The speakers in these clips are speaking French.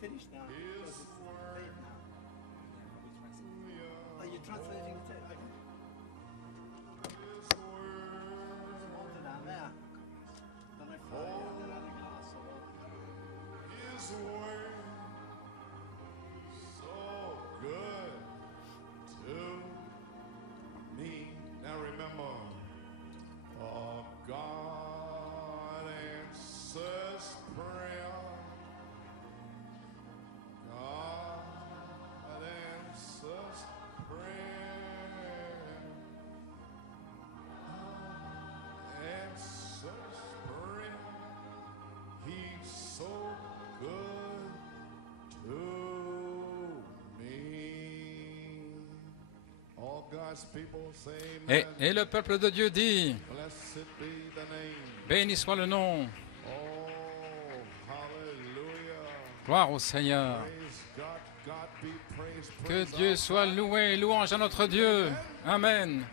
finished now because it's late now. Oh, you're translating the tape. Okay. Some water down there. Don't know if I have another glass or. His word so good to me. Now remember, God answers prayer. God answers prayer. Answers prayer. He's so good to me. All God's people say amen. Et le peuple de Dieu dit, Blessed be the name. béni soit le nom, Oh, hallelujah. gloire au Seigneur. Praise God. God be praised. Que Praise Dieu our soit God. loué, louange à notre Dieu. Amen.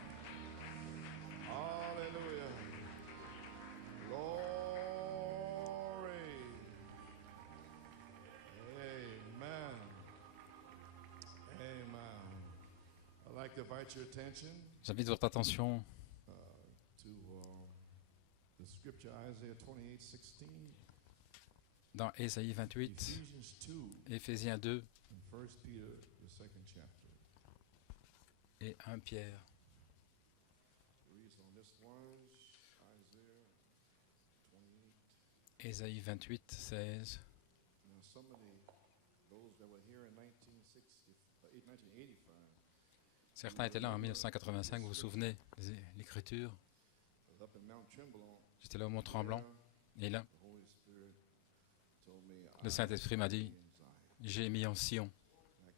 Hallelujah. Glory. Amen. Amen. I'd like to invite your attention J'invite votre attention to the scripture Isaiah 28:16, dans Ésaïe 28, Ephesians 2, Éphésiens 2 and 1 Peter, the second chapter. et 1 Pierre. Reads on this one, Isaiah 28. Ésaïe 28, 16. Now, those that were here in 1985, Certains étaient là en 1985, vous vous souvenez, l'écriture. was up in Mount Tremblant. J'étais là au Mont Tremblant, et là, The Holy Spirit told me le Saint-Esprit m'a dit, I j'ai mis en Sion.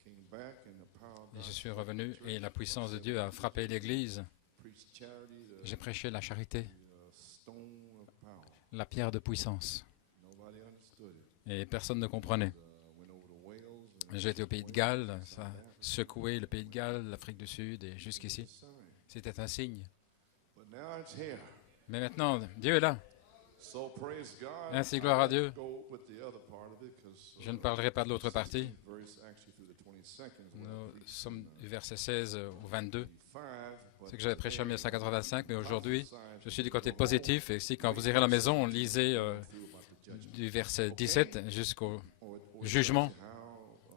came back and the power of Et je God suis revenu, et la puissance de Dieu a frappé l'Église. preached charity, J'ai prêché la charité, the stone of power. la pierre de puissance. Nobody understood it. Et personne ne comprenait. Went over to Wales and J'ai été au Pays de Galles, ça a secoué le Pays de Galles, l'Afrique du Sud et jusqu'ici. sign. C'était un signe. But now it's here. Mais maintenant, Dieu est là. So praise God. Ainsi, gloire à Dieu. Go with the other part of it, 'cause, Je ne parlerai pas de l'autre partie. verse actually through the 22nd is what I Nous preached. sommes du verset 16 au 22. 5, C'est que j'avais prêché en 1985, mais aujourd'hui, je suis du côté positif. Et ici, quand vous irez à la maison, lisez du verset 17 jusqu'au jugement,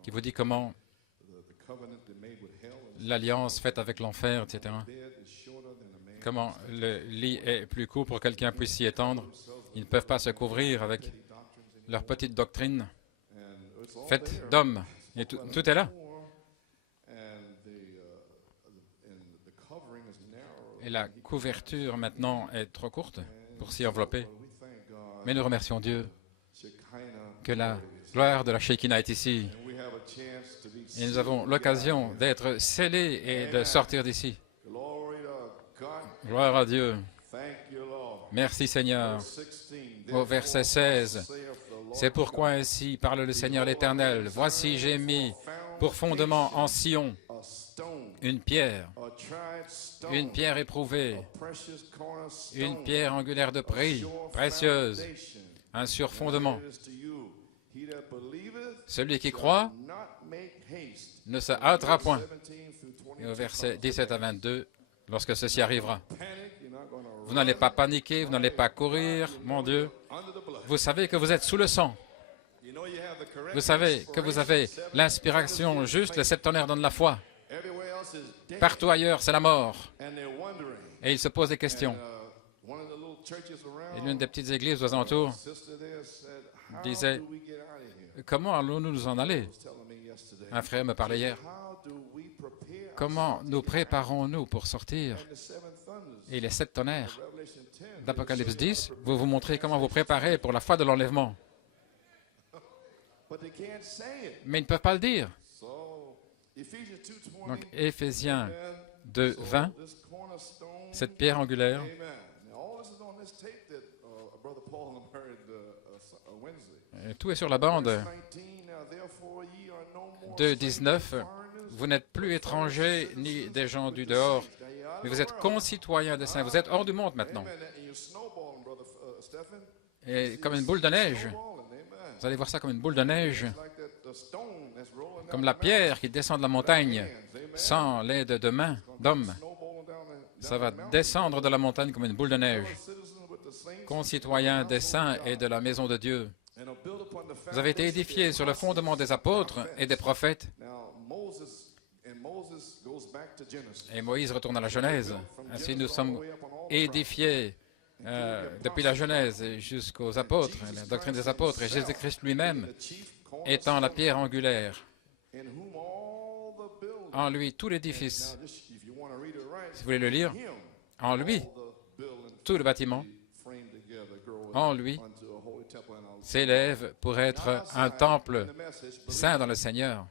qui vous dit comment the covenant they made with hell l'alliance faite avec l'enfer, etc. bed is shorter than a man. Comment le lit est plus court pour que quelqu'un puisse s'y étendre. Ils ne peuvent pas se couvrir avec leur petite doctrine And it's all faite there. d'hommes. Et tout est là. And the covering is narrow. Et la couverture maintenant est trop courte pour s'y envelopper. But we thank God. Mais nous remercions Dieu Shekinah. que la gloire de la Shekinah est ici. And we have a chance to be Et nous avons l'occasion d'être scellés et de sortir d'ici. Glory to God. Gloire à Dieu. Thank you, Lord. Merci Seigneur. 16. Au verset 16, c'est pourquoi ainsi parle le Seigneur l'Éternel. Voici j'ai mis pour fondement en Sion A stone, une pierre éprouvée, precious cornerstone, une pierre angulaire de prix, précieuse, foundation. un surfondement. It is to you. He that believeth Celui qui croit not make haste. ne se hâtera point. 17 through 20. Et au verset 17 à 22, lorsque ceci arrivera. Panic, you're not gonna Vous n'allez pas paniquer, vous n'allez pas courir, mon Dieu. under the blood. Vous savez que vous êtes sous le sang. You know you have the correct Vous savez que vous avez l'inspiration juste, le septonnaire donne la foi. Everywhere else is dead. Partout ailleurs, c'est la mort. And they're wondering. Et il se pose des questions. One of the little churches Et around, l'une des petites églises aux alentours sister there said, how disait, do we get out of here? comment allons-nous nous en aller? He was telling me yesterday. Un frère me parlait hier. How do we prepare Comment nous préparons-nous pour sortir? the seven thunders? Et les 7 tonnerres Revelation 10. d'Apocalypse 10, vous vous montrez comment vous préparez pour la foi de l'enlèvement. But they can't say it. Mais ils ne peuvent pas le dire. So, Ephesians 2:20. Donc Éphésiens Amen. 2, 20, This cornerstone. cette pierre angulaire, Amen. Now, all this is on this tape that Brother Paul heard Wednesday. tout est sur la bande. Verse 19, now therefore ye are no more 2, strangers 19, and foreigners, vous n'êtes plus étrangers ni des gens du dehors, mais vous êtes concitoyens des saints. Vous êtes hors du monde maintenant. Amen. And you're snowballing, Brother Stephen. Et comme une boule de neige, Snowballing, amen. vous allez voir ça comme une boule de neige. It's like that comme la pierre qui descend de la montagne sans l'aide de main d'homme. Ça va descendre de la montagne comme une boule de neige. Concitoyens des saints et de la maison de Dieu, vous avez été édifiés sur le fondement des apôtres et des prophètes. Et Moïse retourne à la Genèse. Ainsi, nous sommes édifiés depuis la Genèse jusqu'aux apôtres, la doctrine des apôtres, et Jésus-Christ lui-même étant la pierre angulaire. En lui, tout l'édifice, si vous voulez le lire, en lui, tout le bâtiment, en lui, s'élève pour être un temple saint dans le Seigneur,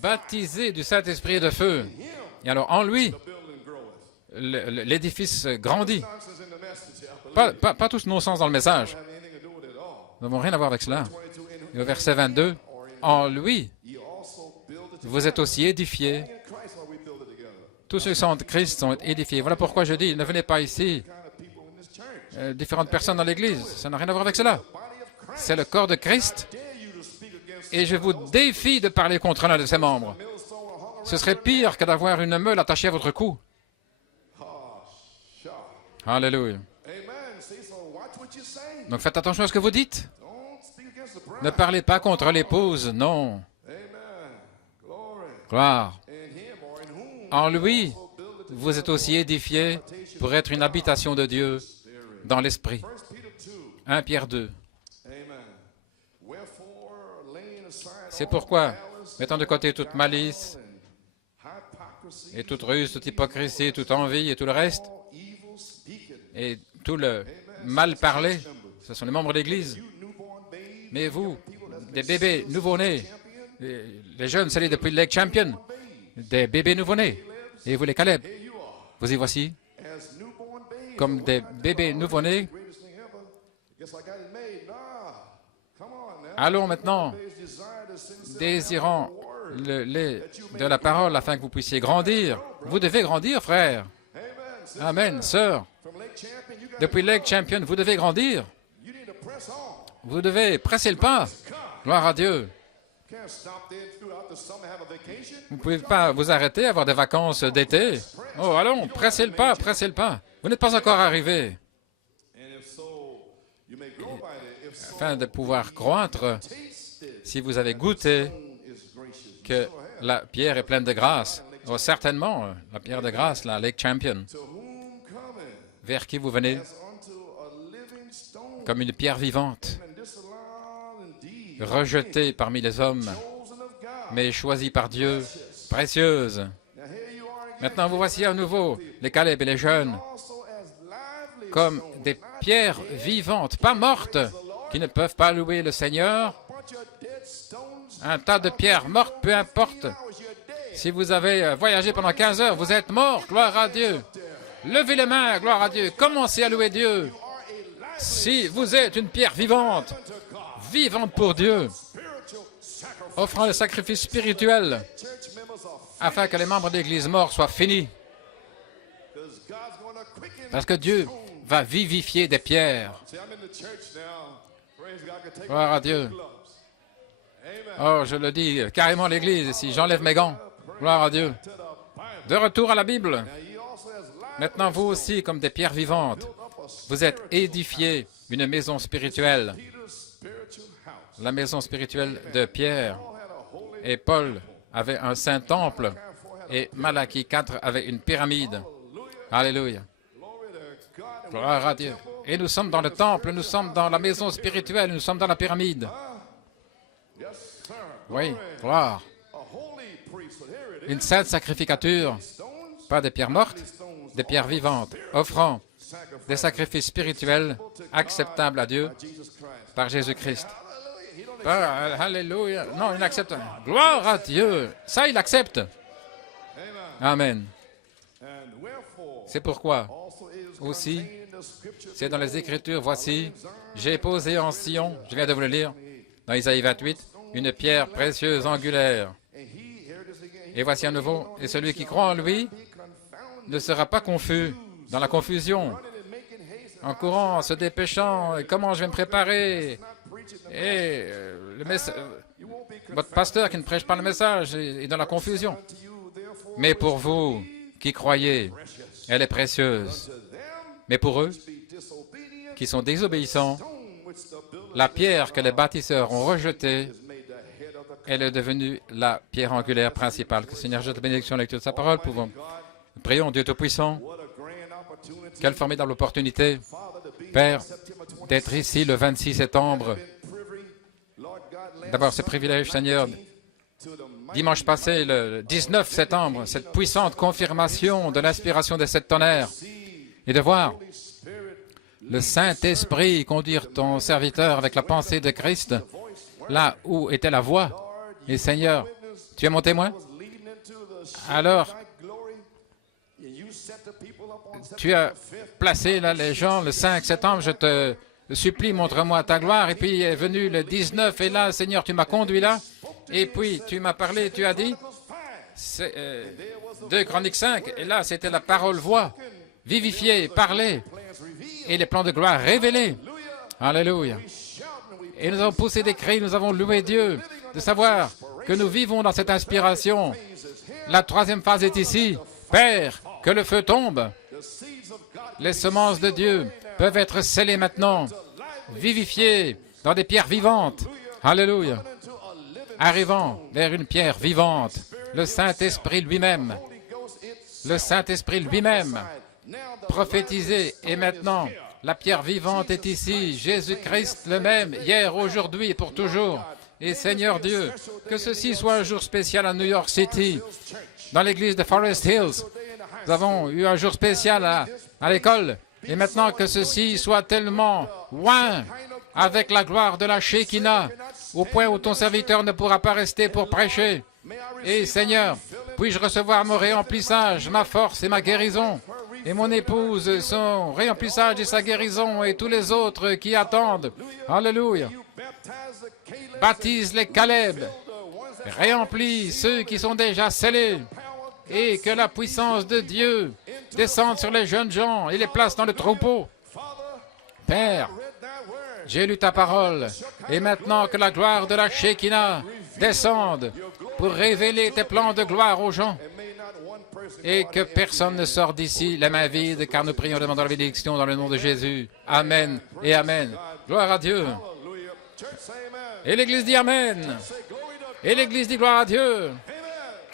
baptisé du Saint-Esprit et de feu. Et alors, en lui, l'édifice grandit. Pas tout ce non-sens dans le message. Nous n'avons rien à voir avec cela. Et au verset 22, en lui, vous êtes aussi édifiés. Tous ceux qui sont en Christ sont édifiés. Voilà pourquoi je dis, ne venez pas ici, différentes personnes dans l'Église. Ça n'a rien à voir avec cela. C'est le corps de Christ. Et je vous défie de parler contre l'un de ses membres. Ce serait pire que d'avoir une meule attachée à votre cou. Alléluia. Donc faites attention à ce que vous dites. Ne parlez pas contre l'épouse, non. Gloire. En lui, vous êtes aussi édifiés pour être une habitation de Dieu dans l'esprit. 1 Pierre 2. C'est pourquoi, mettant de côté toute malice, et toute ruse, toute hypocrisie, toute envie et tout le reste, et tout le mal parlé, ce sont les membres de l'Église. Mais vous, des bébés nouveau-nés, les jeunes salés depuis le Lake Champion, des bébés nouveau-nés, et vous les Caleb, vous y voici, comme des bébés nouveau-nés. Allons maintenant, désirant le lait de la parole afin que vous puissiez grandir. Vous devez grandir, frère. Amen, sœur. Depuis Lake Champion, vous devez grandir. Vous devez presser le pas. Gloire à Dieu. Vous ne pouvez pas vous arrêter, avoir des vacances d'été. Oh, allons, pressez le pas, pressez le pas. Vous n'êtes pas encore arrivé. Afin de pouvoir croître, si vous avez goûté que la pierre est pleine de grâce, oh, certainement, la pierre de grâce, la Lake Champion, vers qui vous venez comme une pierre vivante, rejetée parmi les hommes, mais choisie par Dieu, précieuse. Maintenant, vous voici à nouveau, les Caleb et les jeunes, comme des pierres vivantes, pas mortes, qui ne peuvent pas louer le Seigneur. Un tas de pierres mortes, peu importe. Si vous avez voyagé pendant 15 heures, vous êtes mort, gloire à Dieu. Levez les mains, gloire à Dieu. Commencez à louer Dieu. Si vous êtes une pierre vivante, vivante pour Dieu, offrant le sacrifice spirituel afin que les membres de l'Église morts soient finis. Parce que Dieu va vivifier des pierres. Gloire à Dieu. Oh, je le dis carrément l'Église ici. J'enlève mes gants. Gloire à Dieu. De retour à la Bible. Maintenant, vous aussi, comme des pierres vivantes, vous êtes édifiés une maison spirituelle. La maison spirituelle de Pierre. Et Paul avait un saint temple. Et Malachie 4 avait une pyramide. Alléluia. Gloire à Dieu. Et nous sommes dans le temple, nous sommes dans la maison spirituelle, nous sommes dans la pyramide. Oui, gloire. Une sainte sacrificature, pas des pierres mortes, des pierres vivantes, offrant des sacrifices spirituels acceptables à Dieu par Jésus-Christ. Alléluia. Non, il accepte. Gloire à Dieu. Ça, il accepte. Amen. C'est pourquoi, aussi, c'est dans les Écritures, voici, j'ai posé en Sion, je viens de vous le lire, dans Isaïe 28, une pierre précieuse angulaire. Et voici à nouveau, et celui qui croit en lui ne sera pas confus dans la confusion, en courant, en se dépêchant, et comment je vais me préparer. Et votre pasteur qui ne prêche pas le message est dans la confusion. Mais pour vous qui croyez, elle est précieuse. Mais pour eux qui sont désobéissants, la pierre que les bâtisseurs ont rejetée, elle est devenue la pierre angulaire principale. Que le Seigneur jette la bénédiction à la lecture de sa parole. Prions, Dieu Tout-Puissant. Quelle formidable opportunité, Père, d'être ici le 26 septembre. D'avoir ce privilège, Seigneur, dimanche passé, le 19 septembre, cette puissante confirmation de l'inspiration des 7 tonnerres, et de voir le Saint-Esprit conduire ton serviteur avec la pensée de Christ, là où était la voix. Et Seigneur, tu es mon témoin. Alors, tu as placé là les gens le 5 septembre, je te supplie, montre-moi ta gloire. Et puis est venu le 19, et là, Seigneur, tu m'as conduit là. Et puis, tu m'as parlé, tu as dit, 2 Chroniques 5, et là, c'était la parole-voix, vivifiée, parlée, et les plans de gloire révélés. Alléluia. Et nous avons poussé des cris, nous avons loué Dieu, de savoir que nous vivons dans cette inspiration. La 3e phase est ici. Père, que le feu tombe. Les semences de Dieu peuvent être scellées maintenant, vivifiées dans des pierres vivantes. Alléluia. Arrivant vers une pierre vivante, le Saint-Esprit lui-même. Le Saint-Esprit lui-même, prophétisé, et maintenant, la pierre vivante est ici. Jésus-Christ le même, hier, aujourd'hui et pour toujours. Et Seigneur Dieu, que ceci soit un jour spécial à New York City, dans l'église de Forest Hills. Nous avons eu un jour spécial à l'école. Et maintenant que ceci soit tellement loin avec la gloire de la Shekinah, au point où ton serviteur ne pourra pas rester pour prêcher. Et Seigneur, puis-je recevoir mon réemplissage, ma force et ma guérison, et mon épouse, son réemplissage et sa guérison, et tous les autres qui attendent. Alléluia. Baptise les Caleb, réemplis ceux qui sont déjà scellés, et que la puissance de Dieu descende sur les jeunes gens et les place dans le troupeau. Père, j'ai lu ta parole, et maintenant que la gloire de la Shekinah descende pour révéler tes plans de gloire aux gens, et que personne ne sorte d'ici les mains vides, car nous prions, demandant la bénédiction dans le nom de Jésus. Amen et Amen. Gloire à Dieu. Et l'Église dit Amen. Et l'Église dit gloire à Dieu.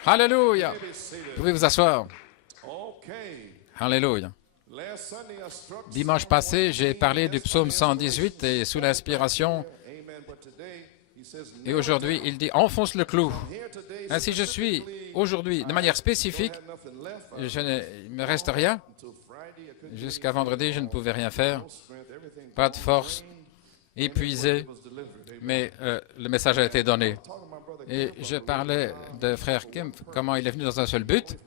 Alléluia. Vous pouvez vous asseoir. Alléluia. Dimanche passé, j'ai parlé du psaume 118 et sous l'inspiration. Et aujourd'hui, il dit « Enfonce le clou ». Ainsi, je suis aujourd'hui, de manière spécifique, il ne me reste rien. Jusqu'à vendredi, je ne pouvais rien faire. Pas de force, épuisé, mais le message a été donné. Et je parlais de frère Kim, comment il est venu dans un seul but.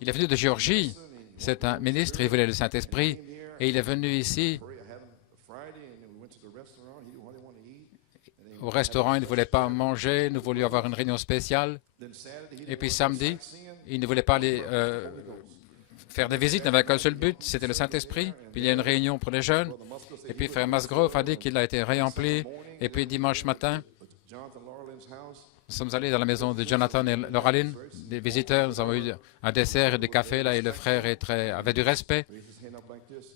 Il est venu de Géorgie. C'est un ministre, il voulait le Saint-Esprit. Et il est venu ici. Au restaurant, il ne voulait pas manger. Nous voulions avoir une réunion spéciale. Et puis samedi, il ne voulait pas aller faire des visites. Il n'avait qu'un seul but, c'était le Saint-Esprit. Puis il y a une réunion pour les jeunes. Et puis frère Musgrove a dit qu'il a été réempli. Et puis dimanche matin, nous sommes allés dans la maison de Jonathan et Lauraline, des visiteurs. Nous avons eu un dessert et du café là, et le frère avait du respect.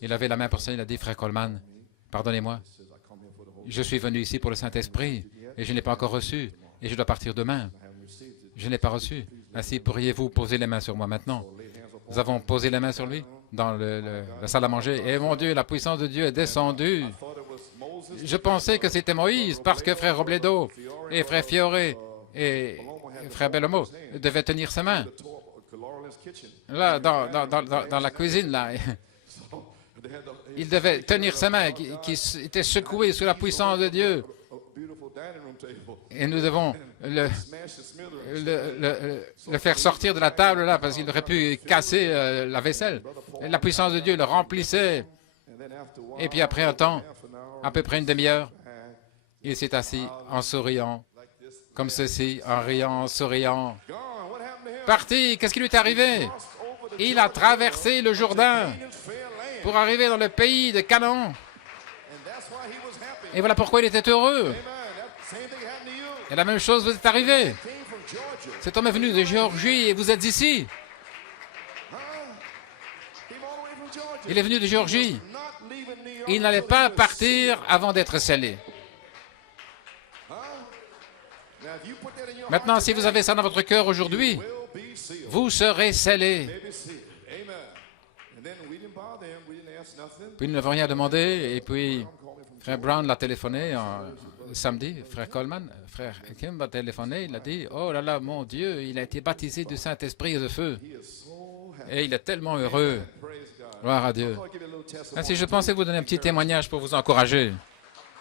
Il avait la main pour ça. Il a dit, frère Coleman, pardonnez-moi. Je suis venu ici pour le Saint-Esprit et je n'ai pas encore reçu. Et je dois partir demain. Je n'ai pas reçu. Ainsi, pourriez-vous poser les mains sur moi maintenant? Nous avons posé les mains sur lui dans la salle à manger. Et mon Dieu, la puissance de Dieu est descendue. Je pensais que c'était Moïse parce que frère Robledo et frère Fioré et frère Bellomo devaient tenir ses mains. Là, dans la cuisine, là. Il devait tenir ses mains qui étaient secouées sous la puissance de Dieu. Et nous devons le faire sortir de la table, là, parce qu'il aurait pu casser la vaisselle. Et la puissance de Dieu le remplissait. Et puis après un temps, à peu près une demi-heure, il s'est assis en souriant, comme ceci, en riant, en souriant. Parti, qu'est-ce qui lui est arrivé? Il a traversé le Jourdain pour arriver dans le pays de Canaan. Et voilà pourquoi il était heureux. happened to you. Et la même chose vous est arrivée. Came from Georgia. Cet homme est venu de Géorgie et vous êtes ici. Came all the way from Georgia. Il est venu de Géorgie. Not leaving New York Il n'allait until pas he was partir avant d'être scellé. Now, if you put that in your Maintenant, heart si vous today, avez ça dans votre cœur aujourd'hui, will be sealed. vous serez scellé. Maybe sealed. Amen. And then we didn't bother him. We didn't ask nothing. Puis nous n'avons rien demandé. Et puis, frère Brown l'a téléphoné samedi. Frère Coleman, frère Kim m'a téléphoné. Il a dit, oh là là, mon Dieu, il a été baptisé du Saint-Esprit et de feu. He is so happy. Et il est tellement heureux. Praise God. Gloire à Dieu. I'll give you a little testimony. Ainsi, je pensais vous donner un petit témoignage pour vous encourager.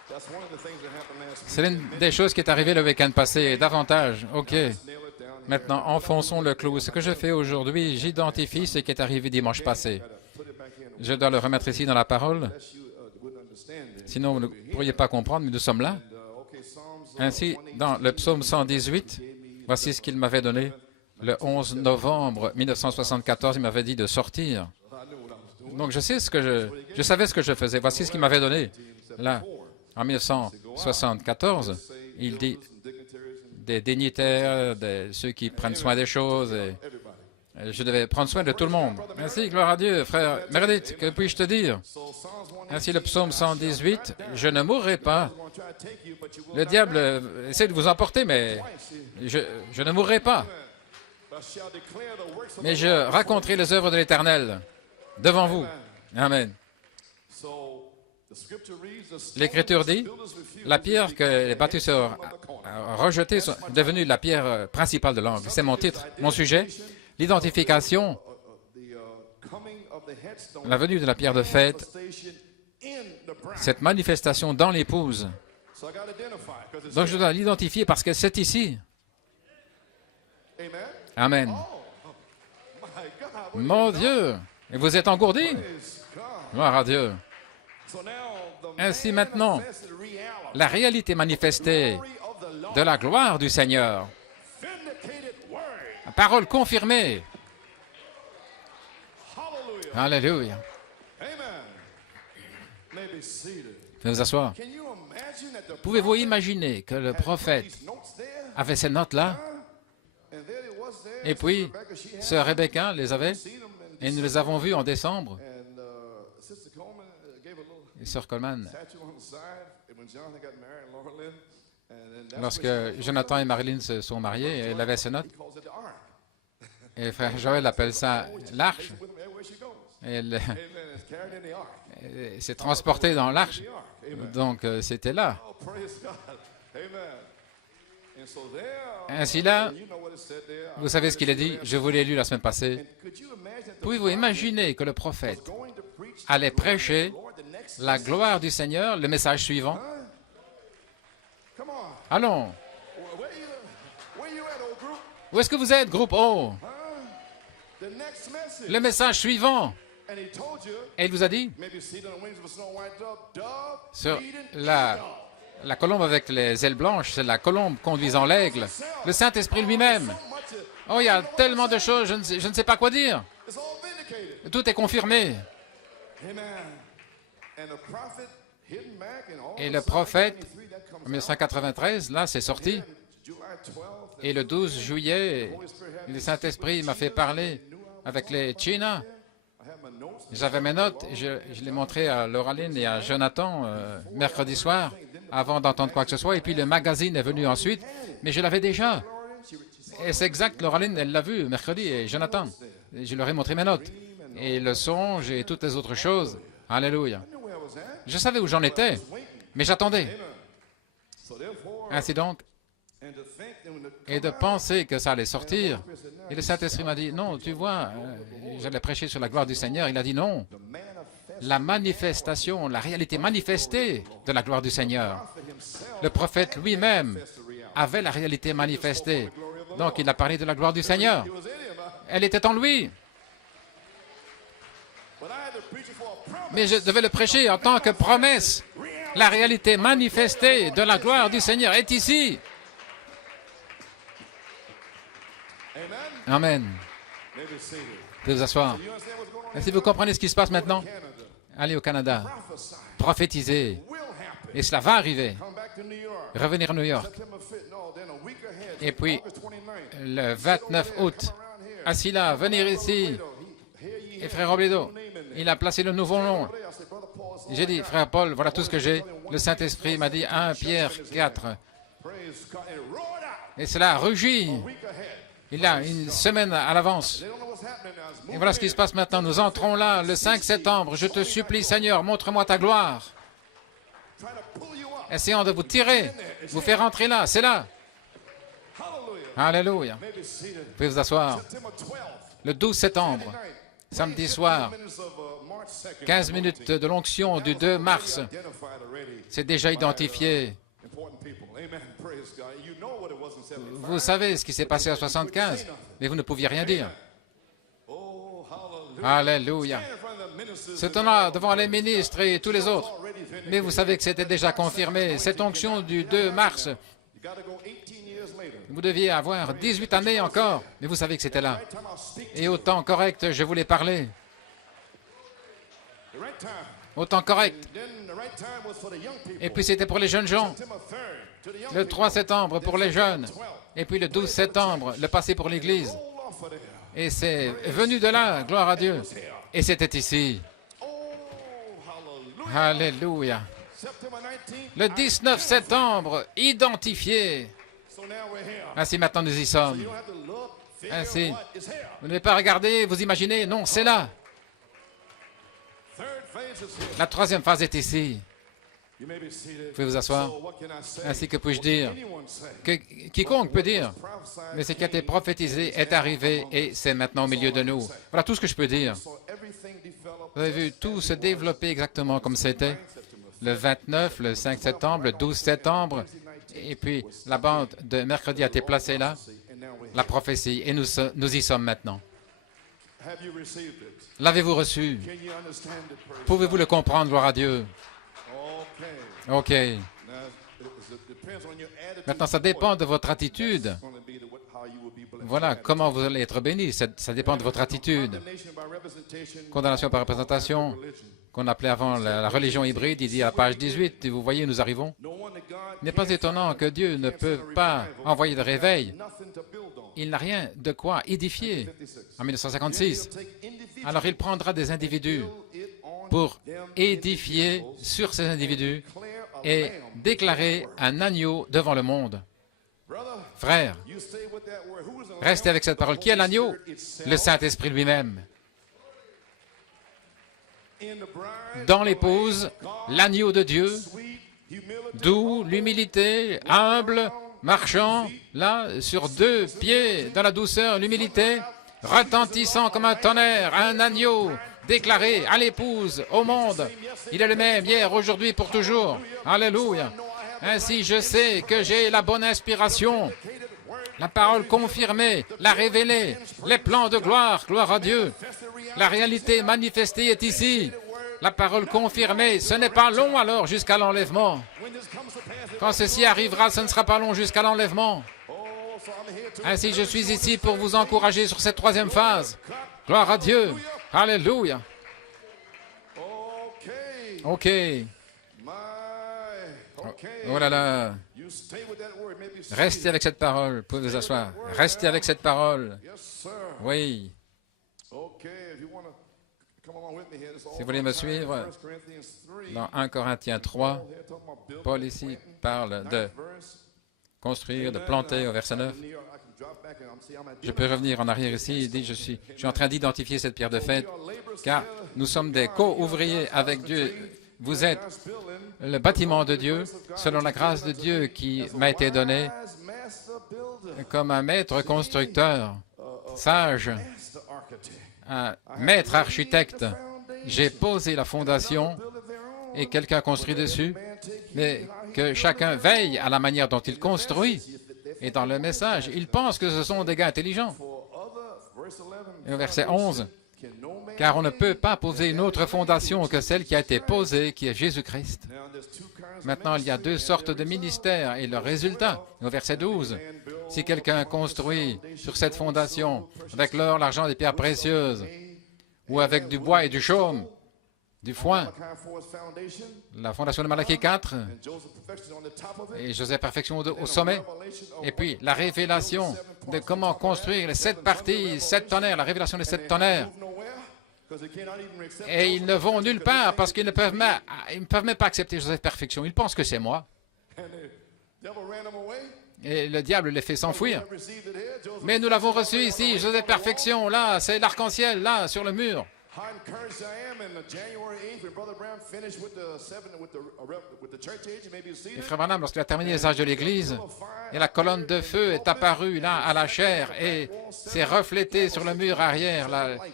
That's one of the things that happened last week. C'est l'une des choses qui est arrivée le week-end passé, et davantage. OK. Nail it down. Maintenant, enfonçons le clou. Ce que je fais aujourd'hui, j'identifie ce qui est arrivé dimanche passé. Put it back in. Je dois le remettre ici dans la parole. Unless you wouldn't understand it. Sinon, vous ne pourriez pas comprendre, mais nous sommes là. Okay, Psalms Ainsi, dans le psaume 118, voici ce qu'il m'avait donné. Le 11 novembre 1974, il m'avait dit de sortir. I knew what I was doing. Donc, je savais ce que je faisais. Voici ce qu'il m'avait donné. Là, en 1974, il dit des dignitaires, ceux qui prennent soin des choses. Et je devais prendre soin de tout le monde. Ainsi, gloire à Dieu, frère Meredith, que puis-je te dire? So Psalms 118. Ainsi, le psaume 118, je ne mourrai pas. I'm going to try to take you, but you will Le diable essaie de vous emporter, mais je ne mourrai pas. But shall declare the works of Mais the je Lord. raconterai les œuvres de l'Éternel devant vous. Amen. So the scripture reads, the stone L'Écriture dit, builders refused la pierre que les bâtisseurs ont rejetée est devenue la pierre principale de l'angle. C'est mon titre, mon sujet. L'identification, coming of the headstone la venue de la pierre de fête, manifestation in the bride. cette manifestation dans l'épouse. So I got to identify because it's Donc je dois l'identifier parce que c'est ici. Amen. Amen. My God. what Mon Dieu! Et vous êtes engourdi? is God? Gloire à Dieu. So now the Ainsi maintenant, manifested reality la réalité manifestée of the Lord, de la gloire du Seigneur, vindicated word. la parole confirmée. Hallelujah. Alléluia. Amen. May be seated. Veuillez vous asseoir. Can you imagine that the Pouvez-vous imaginer que le prophète these notes there? avait ces notes-là, And there it was there. et puis Rebecca, she had sœur Rebecca les avait, seen them and et nous les avons vus en décembre. And Sister Coleman gave a little Et sœur Coleman, statue on the side. And when Jonathan got married, Laura Lynn, and then that's lorsque when she Jonathan et Marilyn se sont mariés, elle avait ces notes, he calls it the ark. et frère Joël appelle ça l'arche, With him everywhere she goes. et elle Amen. It's carried in the ark. s'est transportée dans l'arche. The ark. Amen. Donc c'était là. Oh, praise God. Amen. And so there, Ainsi là, you know what it said there. vous savez ce qu'il a dit, je vous l'ai lu la semaine passée. Could you imagine the Pouvez-vous imaginer que le prophète going to preach allait prêcher Lord the next la gloire du Seigneur, le message suivant? Come on. Allons, Where you at, old group? où est-ce que vous êtes, groupe O? The next message. Le message suivant. And he told you, Et il vous a dit, maybe seated on the wings of a snow white dove, dove, sur feeding la colombe avec les ailes blanches, c'est la colombe conduisant l'aigle, le Saint-Esprit lui-même. so much. Oh, il y a tellement de choses, je ne sais pas quoi dire. It's all vindicated. Tout est confirmé. Amen. And the prophet hidden back in all Et of le a sudden, prophète, 93, that comes en 1993, là, c'est sorti. July 12th. Et le 12 juillet, le Saint-Esprit m'a fait parler avec les China. I have my notes. J'avais mes notes, je les montrais à Lauraline et à Jonathan mercredi soir, avant d'entendre quoi que ce soit. Et puis le magazine est venu ensuite, mais je l'avais déjà. Et c'est exact, Lauraline, elle l'a vu mercredi, et Jonathan. Et je leur ai montré mes notes. Et le songe et toutes les autres choses. Alléluia. I knew where I was at. Je savais où j'en étais, mais j'attendais. So therefore, Ainsi donc, and to think that when the et de penser que ça allait sortir. Et le Saint-Esprit m'a dit, non, tu vois, j'allais prêcher sur la gloire du Seigneur. Il a dit non. La manifestation, la réalité manifestée de la gloire du Seigneur. Le prophète lui-même avait la réalité manifestée. Donc, il a parlé de la gloire du Seigneur. was in him, Elle était en lui. but I had to preach it for a promise. Mais je devais le prêcher en tant que promesse. La réalité manifestée de la gloire du Seigneur est ici. Amen. Amen. Maybe seated. Vous pouvez vous asseoir. You understand what's going on? Et si vous comprenez ce qui se passe maintenant, Canada. allez au Canada. Prophesy Prophétisez. will happen Et cela va arriver. Come back to New York. Revenir à New York. September 5th. No, then a week ahead. Et puis, August 29th. le 29 août, assis là, venir ici. Et frère Robledo, il a placé le nouveau nom. J'ai dit, frère Paul, voilà tout ce que j'ai. Le Saint-Esprit m'a dit 1 Pierre 4. Praise God. And roared out Et cela rugit. a week ahead. Il y a une semaine à l'avance. They don't know what's happening now. It's Et moving voilà ce qui se passe maintenant. Nous entrons là le 5 septembre. Je te supplie, Seigneur, montre-moi ta gloire. trying to pull you up. Essayons de vous tirer, vous faire entrer là. C'est là. Hallelujah. Alléluia. May be seated. Vous pouvez vous asseoir. September 12th. Le 12 septembre, Night. samedi soir, 15 minutes de l'onction du 2 mars. Identified already. C'est déjà identifié. Important people. Amen. Praise God. You know what it was in 75. Vous savez ce qui s'est passé en 75, mais vous ne pouviez rien dire. Oh, hallelujah. Alléluia. In front of the ministers. Se tenant devant les ministres et tous les autres. Already vindicated. Mais vous savez que c'était déjà confirmé. Cette onction du 2 mars, You got to go 18 years later. vous deviez avoir 18 années encore, mais vous savez que c'était là. Right time I'll speak to Et au temps correct, je voulais parler. the right time. Au temps correct. Then the right time was for the young people. Et puis c'était pour les jeunes gens. September 3rd to the young Le people. 3 septembre pour les jeunes. Et puis le 12 septembre, le passé pour l'Église. Roll off of there. Et c'est venu de là, gloire à Dieu. Et c'était ici. Oh, hallelujah. Alléluia. September 19th. Le 19 septembre, identifié. So now we're here. Ainsi maintenant nous y sommes. You don't have to look, figure Ainsi. what is here. Vous n'avez pas regardé, vous imaginez. Non, c'est là. Third phase is here. La troisième phase est ici. You may be seated. Vous pouvez vous asseoir. So what can I say? Ainsi que puis-je dire. Anyone say? Quiconque peut dire. Prophesied Mais ce qui a été prophétisé est arrivé et c'est maintenant au milieu de nous. Voilà tout ce que je peux dire. So everything developed. Vous avez vu tout se développer exactement comme c'était. Le 29, le 5 septembre, le 12 septembre. Et puis la bande de mercredi a été placée là. And now we're La prophétie. Et nous y sommes maintenant. Have you received it? L'avez-vous reçu? Can you understand it? Praise Pouvez-vous le comprendre, gloire à Dieu? Okay. OK. Now, it depends on your attitude. Maintenant, ça dépend de votre attitude. It's gonna be how you will be blessed. Voilà comment vous allez être bénis. Ça dépend de votre attitude. Condemnation by representation. Condamnation par représentation, qu'on appelait avant la religion hybride, il dit à la page 18, et vous voyez, nous arrivons. No wonder God Il n'est pas étonnant que Dieu ne peut pas envoyer de réveil. nothing to build on. Il n'a rien de quoi édifier. En 1956, Take individual alors il prendra des individus it on pour édifier sur ces individus et déclarer un agneau devant le monde. brother. Frère, You stay with that word. Who is the restez avec cette parole. Qui est l'agneau? Le Saint-Esprit lui-même. in the bride? Dans l'épouse, l'agneau de Dieu, Sweet humility. doux, l'humilité, humble, marchant, là, sur 2 pieds, dans la douceur, l'humilité, retentissant comme un tonnerre, un agneau, déclaré à l'épouse, au monde. Il est le même hier, aujourd'hui, pour toujours. Alléluia. Ainsi, je sais que j'ai la bonne inspiration, la parole confirmée, la révélée, les plans de gloire, gloire à Dieu. La réalité manifestée est ici. La parole confirmée, ce n'est pas long alors jusqu'à l'enlèvement. Quand ceci arrivera, ce ne sera pas long jusqu'à l'enlèvement. Ainsi, je suis ici pour vous encourager sur cette troisième phase. Gloire à Dieu. Alléluia. Okay. OK. My. Okay. Oh là là. You stay with that word. Maybe see. Restez avec cette parole. Vous pouvez vous asseoir. Restez avec cette parole. Yes, sir. Oui. Okay. If you want to come along with me here, this is all Si vous voulez me about time. suivre, 1 Corinthians 3. Dans 1 Corinthiens 3, Here talking about building Paul and ici planting. parle de Ninth verse. construire, de planter au verset 9. Je peux revenir en arrière ici. Il dit, je suis en train d'identifier cette pierre de fête, car nous sommes des co-ouvriers avec Dieu. Vous êtes le bâtiment de Dieu, selon la grâce de Dieu qui m'a été donnée comme un maître constructeur, sage, un maître architecte. J'ai posé la fondation et quelqu'un construit dessus, mais que chacun veille à la manière dont il construit. Et dans le message, ils pensent que ce sont des gars intelligents. Et au verset 11, car on ne peut pas poser une autre fondation que celle qui a été posée, qui est Jésus-Christ. Maintenant, il y a 2 sortes de ministères et le résultat, au verset 12, si quelqu'un construit sur cette fondation avec l'or, l'argent, des pierres précieuses, ou avec du bois et du chaume, du foin, Malachi 4's foundation, la fondation de Malachie 4, and Joseph perfection on the top of it. et Joseph perfection au sommet, et puis la révélation de comment construire les 7 parties, 7 tonnerres, la révélation des 7 tonnerres. Et ils ne vont nulle part parce qu'ils ne peuvent même pas accepter Joseph perfection. Ils pensent que c'est moi. Et le diable les fait s'enfuir. Mais nous l'avons reçu ici, Joseph perfection, là, c'est l'arc-en-ciel, là, sur le mur. Et Frère Branham, lorsqu'il a terminé les âges de l'Église, et la colonne de feu est apparue là à la chair et s'est reflétée sur le mur arrière,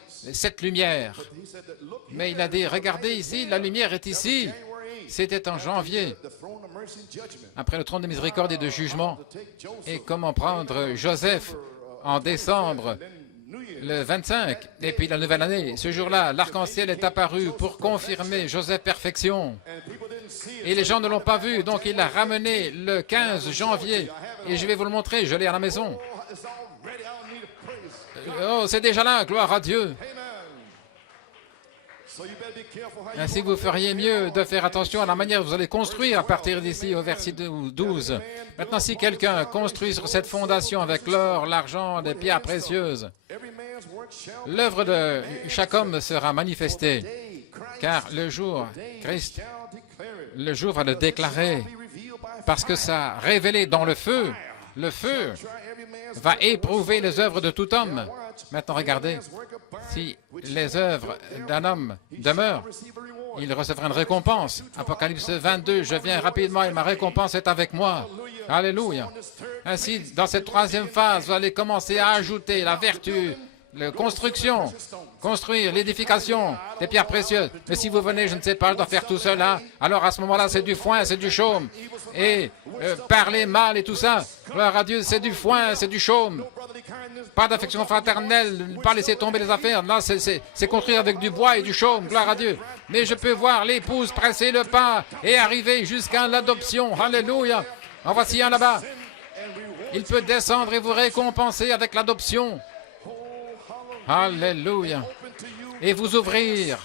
cette lumière. Mais il a dit, regardez ici, la lumière est ici. C'était en janvier, après le trône de miséricorde et de jugement. Et comment prendre Joseph en décembre, le 25, et puis la nouvelle année. Ce jour-là, l'arc-en-ciel est apparu pour confirmer Joseph perfection. Et les gens ne l'ont pas vu, donc il l'a ramené le 15 janvier. Et je vais vous le montrer, je l'ai à la maison. Oh, c'est déjà là, gloire à Dieu. Ainsi, vous feriez mieux de faire attention à la manière dont vous allez construire à partir d'ici au verset 12. Maintenant, si quelqu'un construit sur cette fondation avec l'or, l'argent, des pierres précieuses, l'œuvre de chaque homme sera manifestée, car le jour, Christ, le jour va le déclarer, parce que ça a révélé dans le feu va éprouver les œuvres de tout homme. Maintenant, regardez, si les œuvres d'un homme demeurent, il recevra une récompense. Apocalypse 22, je viens rapidement et ma récompense est avec moi. Alléluia. Ainsi, dans cette troisième phase, vous allez commencer à ajouter la vertu, la construction, construire l'édification des pierres précieuses. Mais si vous venez, je ne sais pas, je dois faire tout cela, alors à ce moment-là, c'est du foin, c'est du chaume. Et parler mal et tout ça, gloire à Dieu, c'est du foin, c'est du chaume. Pas d'affection fraternelle, ne pas laisser tomber les affaires. Là, c'est construire avec du bois et du chaume, gloire à Dieu. Mais je peux voir l'épouse presser le pas et arriver jusqu'à l'adoption. Alléluia. En voici un là-bas. Il peut descendre et vous récompenser avec l'adoption. Alléluia. Et vous ouvrir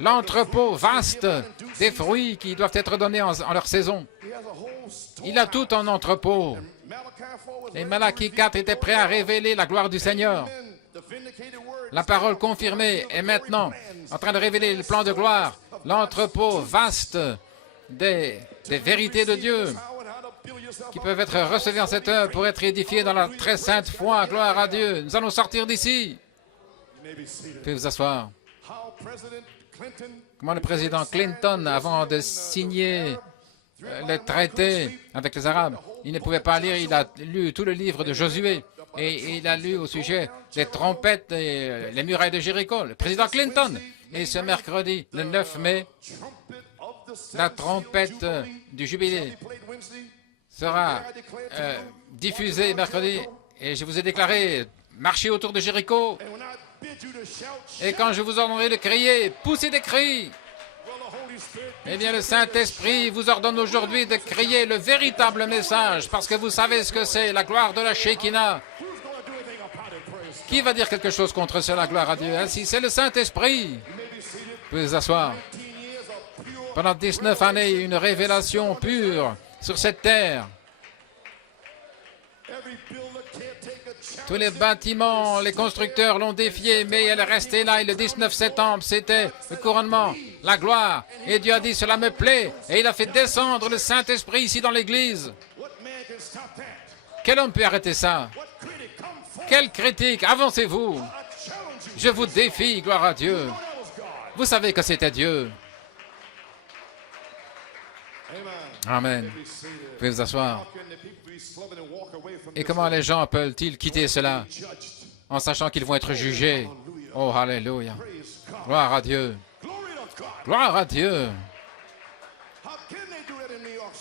l'entrepôt vaste des fruits qui doivent être donnés en leur saison. Il a tout en entrepôt. Et Malachie 4 était prêt à révéler la gloire du Seigneur. La parole confirmée est maintenant en train de révéler le plan de gloire, l'entrepôt vaste des vérités de Dieu qui peuvent être recevées en cette heure pour être édifiées dans la très sainte foi. Gloire à Dieu. Nous allons sortir d'ici. Pouvez vous asseoir. Comment le président Clinton, avant de signer le traité avec les Arabes, il ne pouvait pas lire, il a lu tout le livre de Josué et il a lu au sujet des trompettes et les murailles de Jéricho, le président Clinton. Et ce mercredi, le 9 mai, la trompette du jubilé sera diffusée mercredi et je vous ai déclaré, marchez autour de Jéricho et quand je vous ordonnerai de crier, poussez des cris. Eh bien, le Saint-Esprit vous ordonne aujourd'hui de crier le véritable message, parce que vous savez ce que c'est, la gloire de la Shekinah. Qui va dire quelque chose contre cela, gloire à Dieu? Ainsi, c'est le Saint-Esprit. Vous pouvez vous asseoir. Pendant 19 années, une révélation pure sur cette terre. Tous les bâtiments, les constructeurs l'ont défié, mais elle est restée là. Et le 19 septembre, c'était le couronnement, la gloire. Et Dieu a dit, cela me plaît. Et il a fait descendre le Saint-Esprit ici dans l'Église. Quel homme peut arrêter ça? Quelle critique? Avancez-vous. Je vous défie, gloire à Dieu. Vous savez que c'était Dieu. Amen. Vous pouvez vous asseoir. Et comment les gens peuvent-ils quitter cela en sachant qu'ils vont être jugés? Oh, alléluia. Gloire à Dieu. Gloire à Dieu.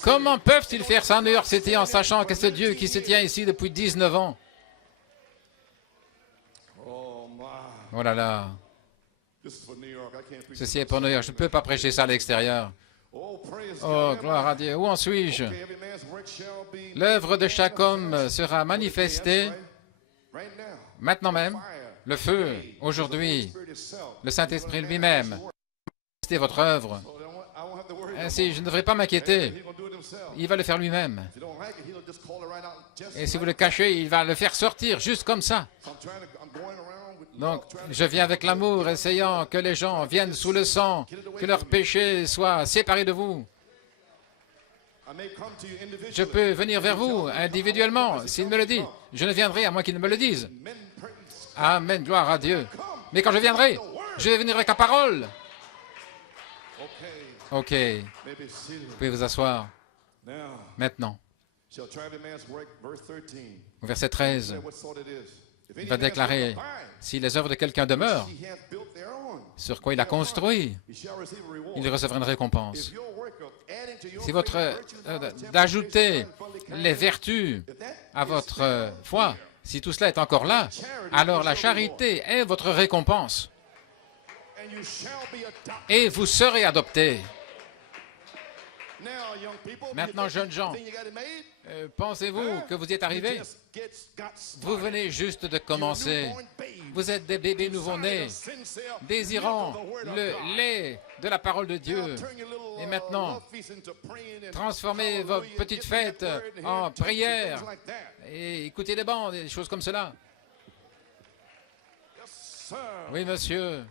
Comment peuvent-ils faire ça en New York City en sachant que c'est Dieu qui se tient ici depuis 19 ans? Oh là là. Ceci est pour New York. Je ne peux pas prêcher ça à l'extérieur. Oh, gloire à Dieu. Où en suis-je? L'œuvre de chaque homme sera manifestée maintenant même. Le feu, aujourd'hui, le Saint-Esprit lui-même C'était votre œuvre. Ainsi, je ne devrais pas m'inquiéter. Il va le faire lui-même. Et si vous le cachez, il va le faire sortir juste comme ça. Donc, je viens avec l'amour, essayant que les gens viennent sous le sang, que leurs péchés soient séparés de vous. Je peux venir vers vous individuellement, s'il me le dit. Je ne viendrai à moins qu'il ne me le dise. Amen, gloire à Dieu. Mais quand je viendrai, je vais venir avec la parole. Ok, vous pouvez vous asseoir. Maintenant, au verset 13, il va déclarer, si les œuvres de quelqu'un demeurent, sur quoi il a construit, il recevra une récompense. Si votre d'ajouter les vertus à votre foi, si tout cela est encore là, alors la charité est votre récompense. Et vous serez adoptés. Maintenant, jeunes gens, pensez-vous que vous y êtes arrivés? Vous venez juste de commencer. Vous êtes des bébés nouveau-nés, désirant le lait de la parole de Dieu. Et maintenant, transformez vos petites fêtes en prières et écoutez des bandes, des choses comme cela. Oui, monsieur.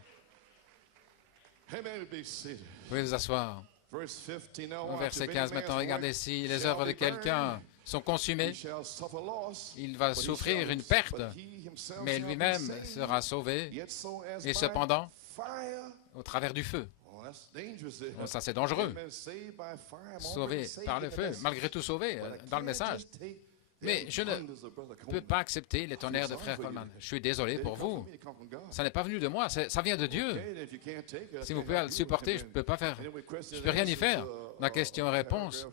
Vous pouvez vous asseoir. Au verset 15, maintenant, regardez, si les œuvres de quelqu'un sont consumées, il va souffrir une perte, mais lui-même sera sauvé, et cependant, au travers du feu. Bon, ça, c'est dangereux. Sauvé par le feu, malgré tout sauvé dans le message. Mais je ne peux pas accepter les tonnerres de frère Coleman. Je suis désolé pour vous. Ça n'est pas venu de moi, ça vient de Dieu. Si vous pouvez le supporter, je ne peux pas faire. Je ne peux rien y faire. La question-réponse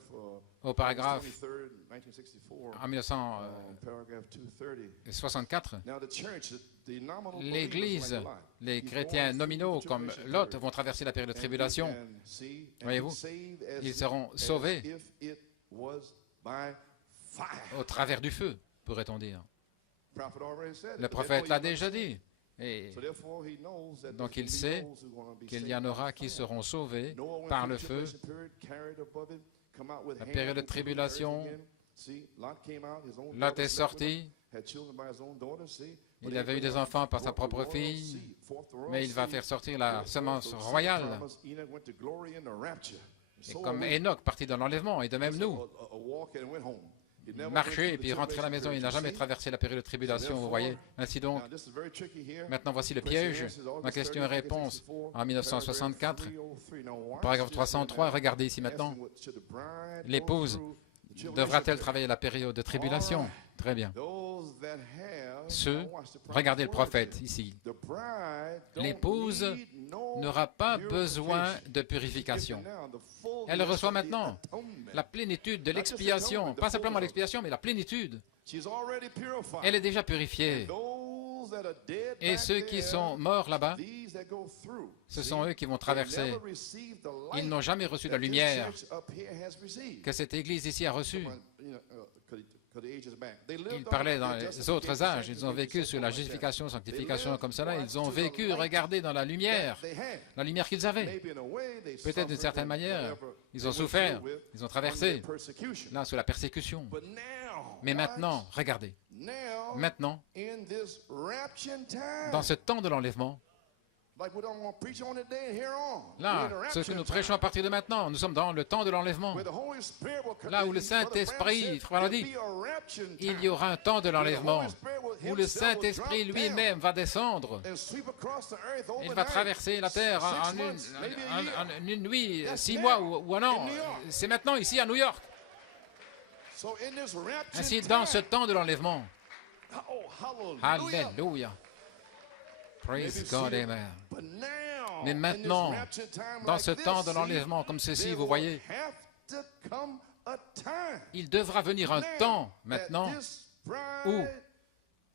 au paragraphe en 1964, l'Église, les chrétiens nominaux comme Lot vont traverser la période de tribulation. Voyez-vous, ils seront sauvés au travers du feu, pourrait-on dire. Le prophète l'a déjà dit. Et donc il sait qu'il y en aura qui seront sauvés par le feu. La période de tribulation, Lot est sorti. Il avait eu des enfants par sa propre fille, mais il va faire sortir la semence royale. Et comme Enoch partit dans l'enlèvement, et de même nous. Marcher et puis rentrer à la maison. Il n'a jamais traversé la période de tribulation, vous voyez. Ainsi donc, maintenant voici le piège. Ma question et réponse en 1964, paragraphe 303. Regardez ici maintenant. L'épouse devra-t-elle travailler la période de tribulation? Très bien. Regardez le prophète ici. L'épouse n'aura pas besoin de purification. Elle reçoit maintenant la plénitude de l'expiation. Pas simplement l'expiation, mais la plénitude. Elle est déjà purifiée. Et ceux qui sont morts là-bas, ce sont eux qui vont traverser. Ils n'ont jamais reçu la lumière que cette Église ici a reçue. Ils parlaient dans les autres âges, ils ont vécu sur la justification, sanctification comme cela, ils ont vécu, regardez dans la lumière qu'ils avaient. Peut-être d'une certaine manière, ils ont souffert, ils ont traversé, là, sous la persécution. Mais maintenant, regardez, maintenant, dans ce temps de l'enlèvement, là, ce que nous prêchons à partir de maintenant, nous sommes dans le temps de l'enlèvement. Là où le Saint-Esprit, frère dit, il y aura un temps de l'enlèvement où le Saint-Esprit lui-même va descendre. Il va traverser la terre en une nuit, 6 mois ou un an. C'est maintenant ici à New York. Ainsi, dans ce temps de l'enlèvement, Alléluia. Praise God, Amen. Mais maintenant, dans ce temps de l'enlèvement comme ceci, vous voyez, il devra venir un temps maintenant où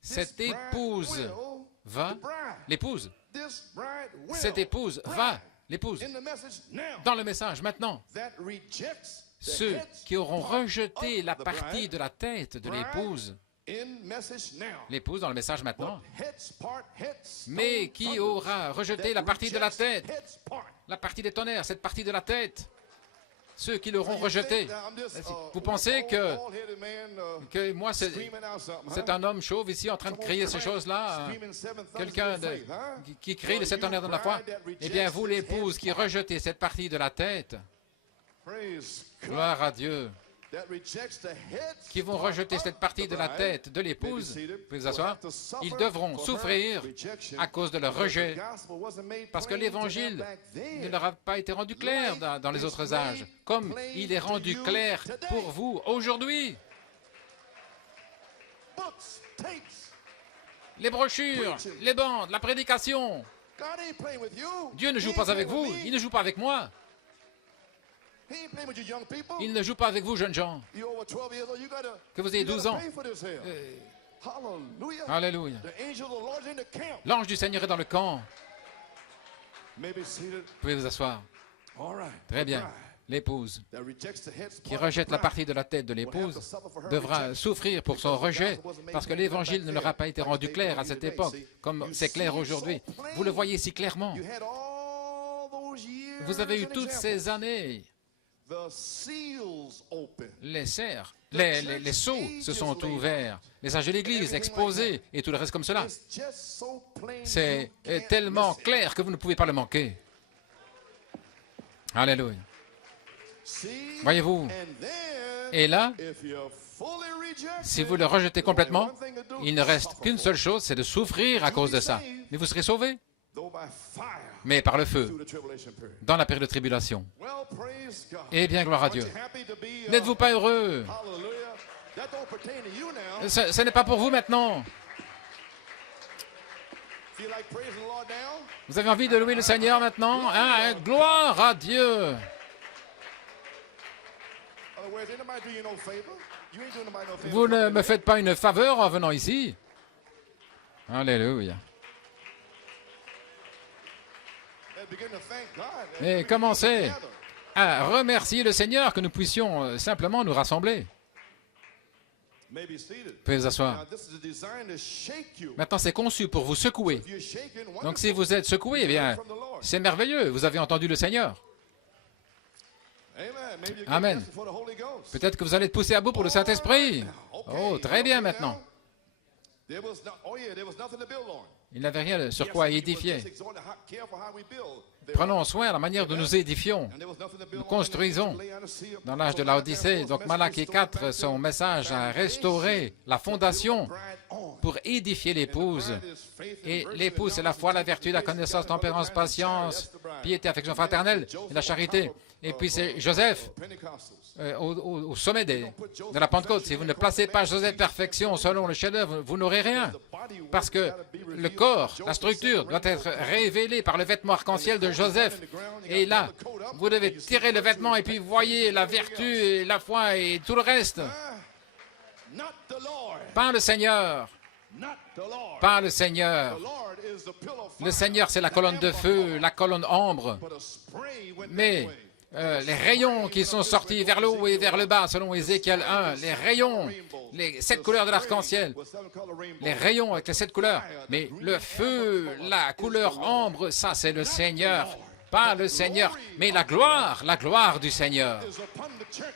cette épouse va, cette épouse va, dans le message maintenant. Ceux qui auront rejeté la partie de la tête de l'épouse dans le message maintenant, mais qui aura rejeté la partie de la tête la partie des tonnerres, cette partie de la tête, ceux qui l'auront rejeté. Vous pensez que moi, c'est un homme chauve ici en train de crier ces choses-là, quelqu'un qui crie de cette tonnerre dans la foi? Eh bien, vous, l'épouse, qui rejetez cette partie de la tête, gloire à Dieu, qui vont rejeter cette partie de la tête de l'épouse, vous pouvez vous asseoir, ils devront souffrir à cause de leur rejet, parce que l'Évangile ne leur a pas été rendu clair dans les autres âges, comme il est rendu clair pour vous aujourd'hui. Les brochures, les bandes, la prédication. Dieu ne joue pas avec vous, il ne joue pas avec moi. Il ne joue pas avec vous, jeunes gens. Que vous ayez 12 ans. Alléluia. L'ange du Seigneur est dans le camp. Vous pouvez vous asseoir. Très bien. L'épouse qui rejette la partie de la tête de l'épouse devra souffrir pour son rejet parce que l'Évangile ne leur a pas été rendu clair à cette époque, comme c'est clair aujourd'hui. Vous le voyez si clairement. Vous avez eu toutes ces années. Les serres, les sceaux se sont ouverts, les âges de l'Église exposés et tout le reste comme cela. C'est tellement clair que vous ne pouvez pas le manquer. Alléluia. Voyez-vous, et là, si vous le rejetez complètement, il ne reste qu'une seule chose, c'est de souffrir à cause de ça. Mais vous serez sauvés, mais par le feu, dans la période de tribulation. Eh bien, gloire à Dieu. N'êtes-vous pas heureux? Ce n'est pas pour vous maintenant. Vous avez envie de louer le Seigneur maintenant? Hein? Gloire à Dieu. Vous ne me faites pas une faveur en venant ici. Alléluia. Et commencez à remercier le Seigneur que nous puissions simplement nous rassembler. Vous pouvez vous asseoir. Maintenant, c'est conçu pour vous secouer. Donc, si vous êtes secoué, eh bien, c'est merveilleux. Vous avez entendu le Seigneur. Amen. Peut-être que vous allez être poussé à bout pour le Saint-Esprit. Oh, très bien maintenant. Il n'avait rien sur quoi édifier. Prenons soin de la manière dont nous édifions. Nous construisons dans l'âge de l'Odyssée. Donc Malachie 4, son message a restauré la fondation pour édifier l'épouse. Et l'épouse, c'est la foi, la vertu, la connaissance, tempérance, patience, piété, affection fraternelle et la charité. Et puis c'est Joseph au sommet de la Pentecôte. Si vous ne placez pas Joseph perfection selon le chef-d'œuvre, vous n'aurez rien. Parce que le corps, la structure doit être révélée par le vêtement arc-en-ciel de Joseph. Et là, vous devez tirer le vêtement et puis voyez la vertu et la foi et tout le reste. Pas le Seigneur. Pas le Seigneur. Le Seigneur, c'est la colonne de feu, la colonne ambre. Mais les rayons qui sont sortis vers le haut et vers le bas, selon Ézéchiel 1, les rayons, les 7 couleurs de l'arc-en-ciel, les rayons avec les 7 couleurs, mais le feu, la couleur ambre, ça c'est le Seigneur, pas le Seigneur, mais la gloire du Seigneur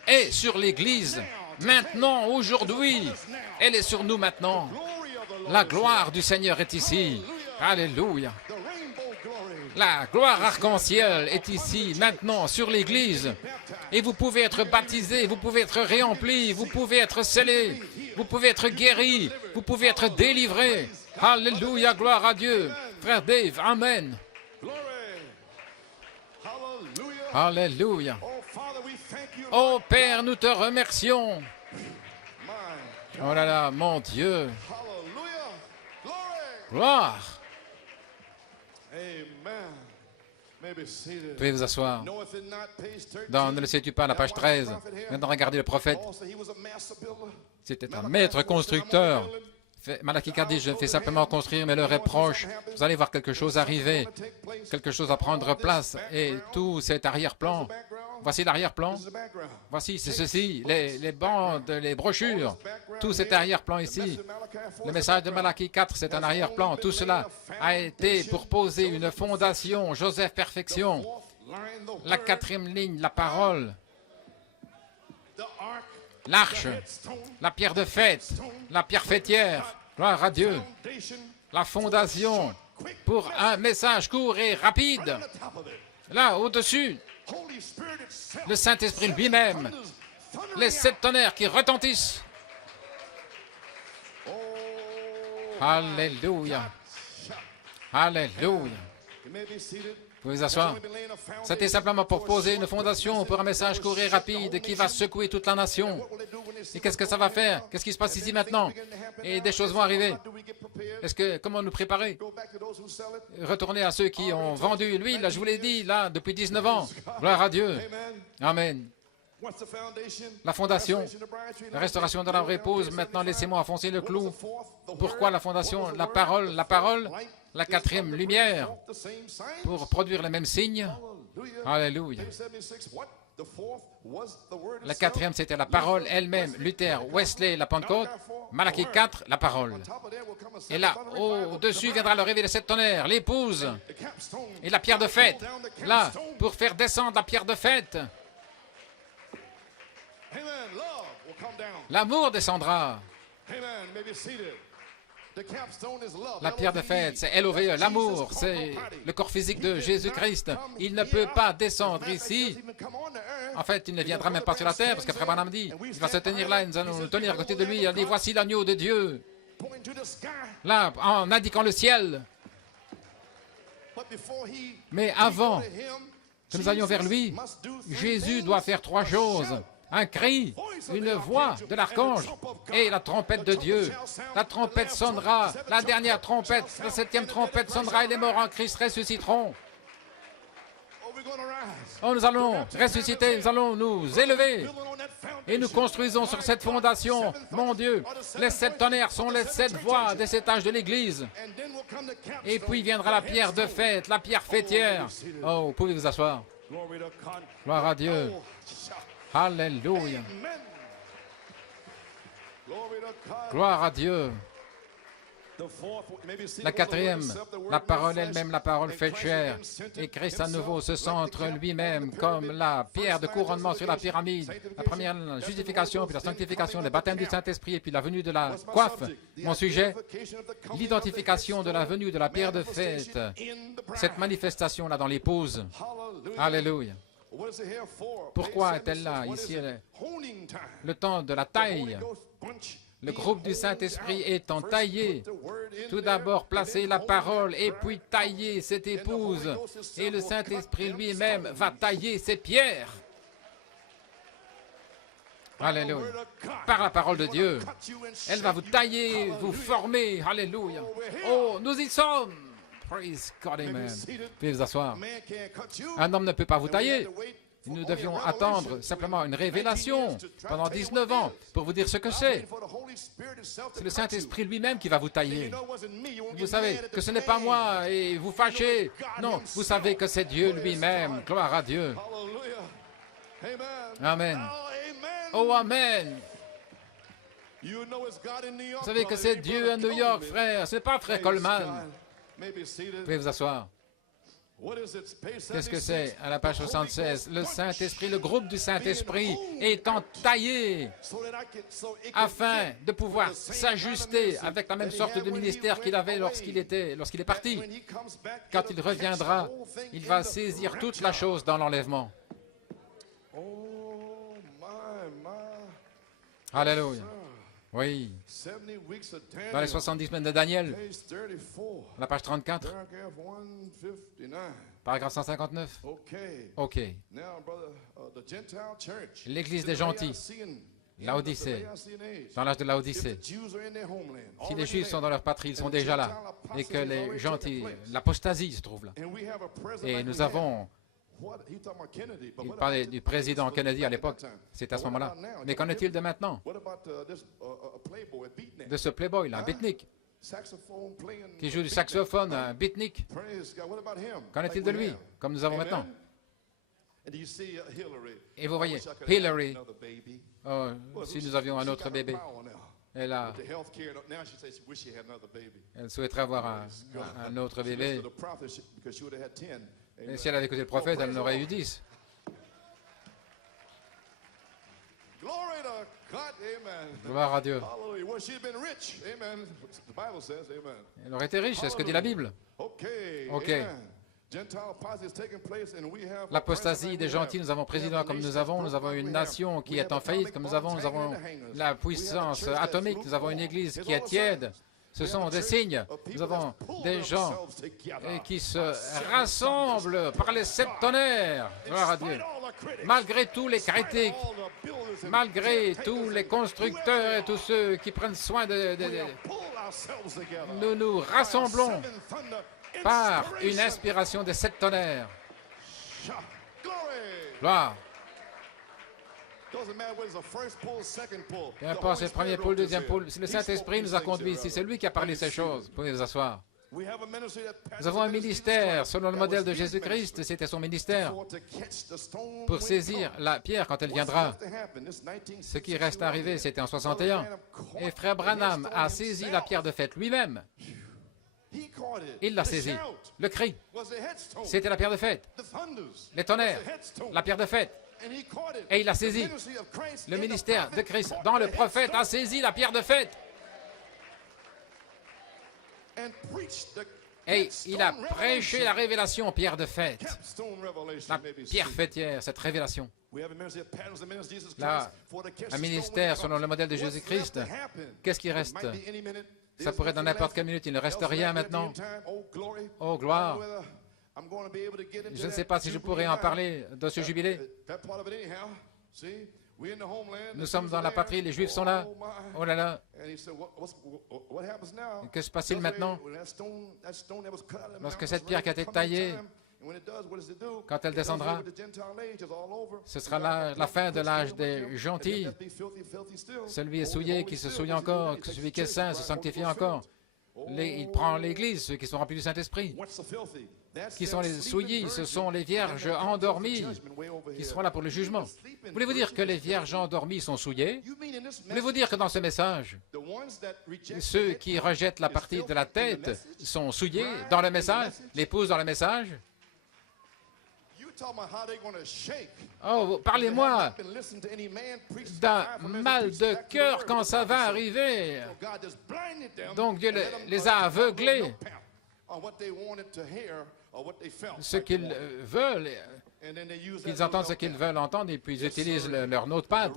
est sur l'Église, maintenant, aujourd'hui, elle est sur nous maintenant, la gloire du Seigneur est ici, alléluia. La gloire arc-en-ciel est ici, maintenant, sur l'Église. Et vous pouvez être baptisé, vous pouvez être réempli, vous pouvez être scellé, vous pouvez être guéri, vous pouvez être délivré. Alléluia, gloire à Dieu. Frère Dave, Amen. Alléluia. Oh Père, nous te remercions. Oh là là, mon Dieu. Gloire. Vous pouvez vous asseoir. Ne le sais-tu pas, la page 13. Maintenant, regardez le prophète. C'était un maître constructeur. Malachie 4 dit, je fais simplement construire, mais l'heure est proche. Vous allez voir quelque chose arriver, quelque chose à prendre place. Et tout cet arrière-plan, voici l'arrière-plan. Voici, c'est ceci, les bandes, les brochures. Tout cet arrière-plan ici. Le message de Malachie 4, c'est un arrière-plan. Tout cela a été pour poser une fondation, Joseph Perfection. La quatrième ligne, la parole. L'arche, la pierre de fête, la pierre fêtière. Gloire à Dieu. La fondation pour un message court et rapide. Là, au-dessus, le Saint-Esprit lui-même. Les 7 tonnerres qui retentissent. Alléluia. Alléluia. Vous pouvez vous asseoir. C'était simplement pour poser une fondation pour un message court et rapide qui va secouer toute la nation. Et qu'est-ce que ça va faire? Qu'est-ce qui se passe ici maintenant? Et des choses vont arriver. Comment nous préparer? Retourner à ceux qui ont vendu l'huile, je vous l'ai dit, là, depuis 19 ans. Gloire à Dieu. Amen. La fondation, la restauration de la épouse. Maintenant, laissez-moi enfoncer le clou. Pourquoi la fondation? La parole, la quatrième lumière pour produire les mêmes signes. Alléluia. La quatrième, c'était la parole elle-même. Luther, Wesley, la Pentecôte. Malachie 4, la parole. Et là, au-dessus viendra le réveil de 7 tonnerres, l'épouse et la pierre de fête. Là, pour faire descendre la pierre de fête. L'amour descendra. La pierre de fête, c'est LOVE, l'amour, c'est le corps physique de Jésus-Christ. Il ne peut pas descendre ici. En fait, il ne viendra même pas sur la terre, parce que Frère Branham dit, il va se tenir là, et nous allons nous tenir à côté de lui. Il a dit, voici l'agneau de Dieu. Là, en indiquant le ciel. Mais avant que nous allions vers lui, Jésus doit faire 3 choses. Un cri, une voix de l'archange et la trompette de Dieu. La trompette sonnera, la dernière trompette, la 7e trompette sonnera et les morts en Christ ressusciteront. Oh, nous allons ressusciter, nous allons nous élever et nous construisons sur cette fondation. Mon Dieu, les 7 tonnerres sont les 7 voix des 7 âges de l'Église. Et puis viendra la pierre de fête, la pierre fêtière. Oh, vous pouvez vous asseoir. Gloire à Dieu. Alléluia. Gloire à Dieu. La quatrième, la parole elle-même, la parole faite chair. Et Christ à nouveau se centre lui-même comme la pierre de couronnement sur la pyramide. La première justification, puis la sanctification, le baptême du Saint-Esprit, et puis la venue de la coiffe. Mon sujet, l'identification de la venue de la pierre de fête. Cette manifestation-là dans l'épouse. Alléluia. Pourquoi est-elle là? Ici, le temps de la taille. Le groupe du Saint-Esprit étant taillé, tout d'abord placer la parole et puis tailler cette épouse. Et le Saint-Esprit lui-même va tailler ses pierres. Alléluia. Par la parole de Dieu. Elle va vous tailler, vous former. Alléluia. Oh, nous y sommes. Praise God, amen. Veuillez vous asseoir. Un homme ne peut pas vous tailler. Nous devions attendre simplement une révélation pendant 19 ans pour vous dire ce que c'est. C'est le Saint-Esprit lui-même qui va vous tailler. Vous savez que ce n'est pas moi et vous fâchez. Non, vous savez que c'est Dieu lui-même. Gloire à Dieu. Amen. Oh, amen. Vous savez que c'est Dieu à New York, frère. Ce n'est pas frère Coleman. Vous pouvez vous asseoir. Qu'est-ce que c'est à la page 76? Le Saint-Esprit, le groupe du Saint-Esprit étant taillé afin de pouvoir s'ajuster avec la même sorte de ministère qu'il avait lorsqu'il est parti. Quand il reviendra, il va saisir toute la chose dans l'enlèvement. Alléluia. Oui. Dans les 70 semaines de Daniel, la page 34, paragraphe 159. OK. L'Église des gentils, Laodicée, dans l'âge de Laodicée. Si les Juifs sont dans leur patrie, ils sont déjà là. Et que les gentils, l'apostasie se trouve là. Et nous avons... Il parlait du président Kennedy à l'époque, c'est à ce moment-là. Mais qu'en est-il de maintenant? De ce playboy-là, un beatnik, qui joue du saxophone, un beatnik. Qu'en est-il de lui, comme nous avons maintenant? Et vous voyez, Hillary, oh, si nous avions un autre bébé, elle souhaiterait avoir un autre bébé. Et si elle avait écouté le prophète, elle en aurait eu 10. Glory to God, amen. Gloire à Dieu. Hallelujah. Well, she'd been rich, amen. The Bible says, amen. Elle aurait été riche, c'est ce que dit la Bible. Okay. Ok. Amen. Gentile apostasy is taking place, and we have L'apostasie des gentils, nous avons président comme nous avons une nation qui est en faillite comme nous avons la puissance atomique, nous avons une église qui est tiède. Ce sont des signes. Nous avons des gens qui se rassemblent par les septonnaires. Gloire à Dieu. Malgré tous les critiques, malgré tous les constructeurs et tous ceux qui prennent soin nous nous rassemblons par une inspiration des sept tonnerres. Gloire. Peu importe, c'est le premier pôle, deuxième pôle. Si le Saint-Esprit nous a conduits, si c'est lui qui a parlé ces choses, vous pouvez vous asseoir. Nous avons un ministère, selon le modèle de Jésus-Christ, c'était son ministère, pour saisir la pierre quand elle viendra. Ce qui reste arrivé, c'était en 61. Et Frère Branham a saisi la pierre de fête lui-même. Il l'a saisie. Le cri, c'était la pierre de fête. Les tonnerres, la pierre de fête. Et il l'a saisi. Le ministère de Christ, dans le prophète, a saisi la pierre de fête. Et il a prêché la révélation, pierre de fête. La pierre fêtière, cette révélation. Là, un ministère selon le modèle de Jésus-Christ. Qu'est-ce qui reste? Ça pourrait être dans n'importe quelle minute. Il ne reste rien maintenant. Oh, gloire. Je ne sais pas si je pourrais en parler de ce jubilé. Nous sommes dans la patrie, les Juifs sont là. Oh là là. Que se passe-t-il maintenant? Lorsque cette pierre qui a été taillée, quand elle descendra, ce sera la fin de l'âge des gentils. Celui est souillé, qui se souille encore, celui qui est saint se sanctifie encore. Il prend l'Église, ceux qui sont remplis du Saint-Esprit. Qui sont les souillis? Ce sont les vierges endormies qui seront là pour le jugement. Voulez-vous dire que les vierges endormies sont souillées? Voulez-vous dire que dans ce message, ceux qui rejettent la partie de la tête sont souillés dans le message? L'épouse dans le message? Oh, parlez-moi d'un mal de cœur quand ça va arriver. Donc Dieu les a aveuglés. Ce qu'ils veulent, ils entendent ce qu'ils veulent entendre et puis ils utilisent leur notepad.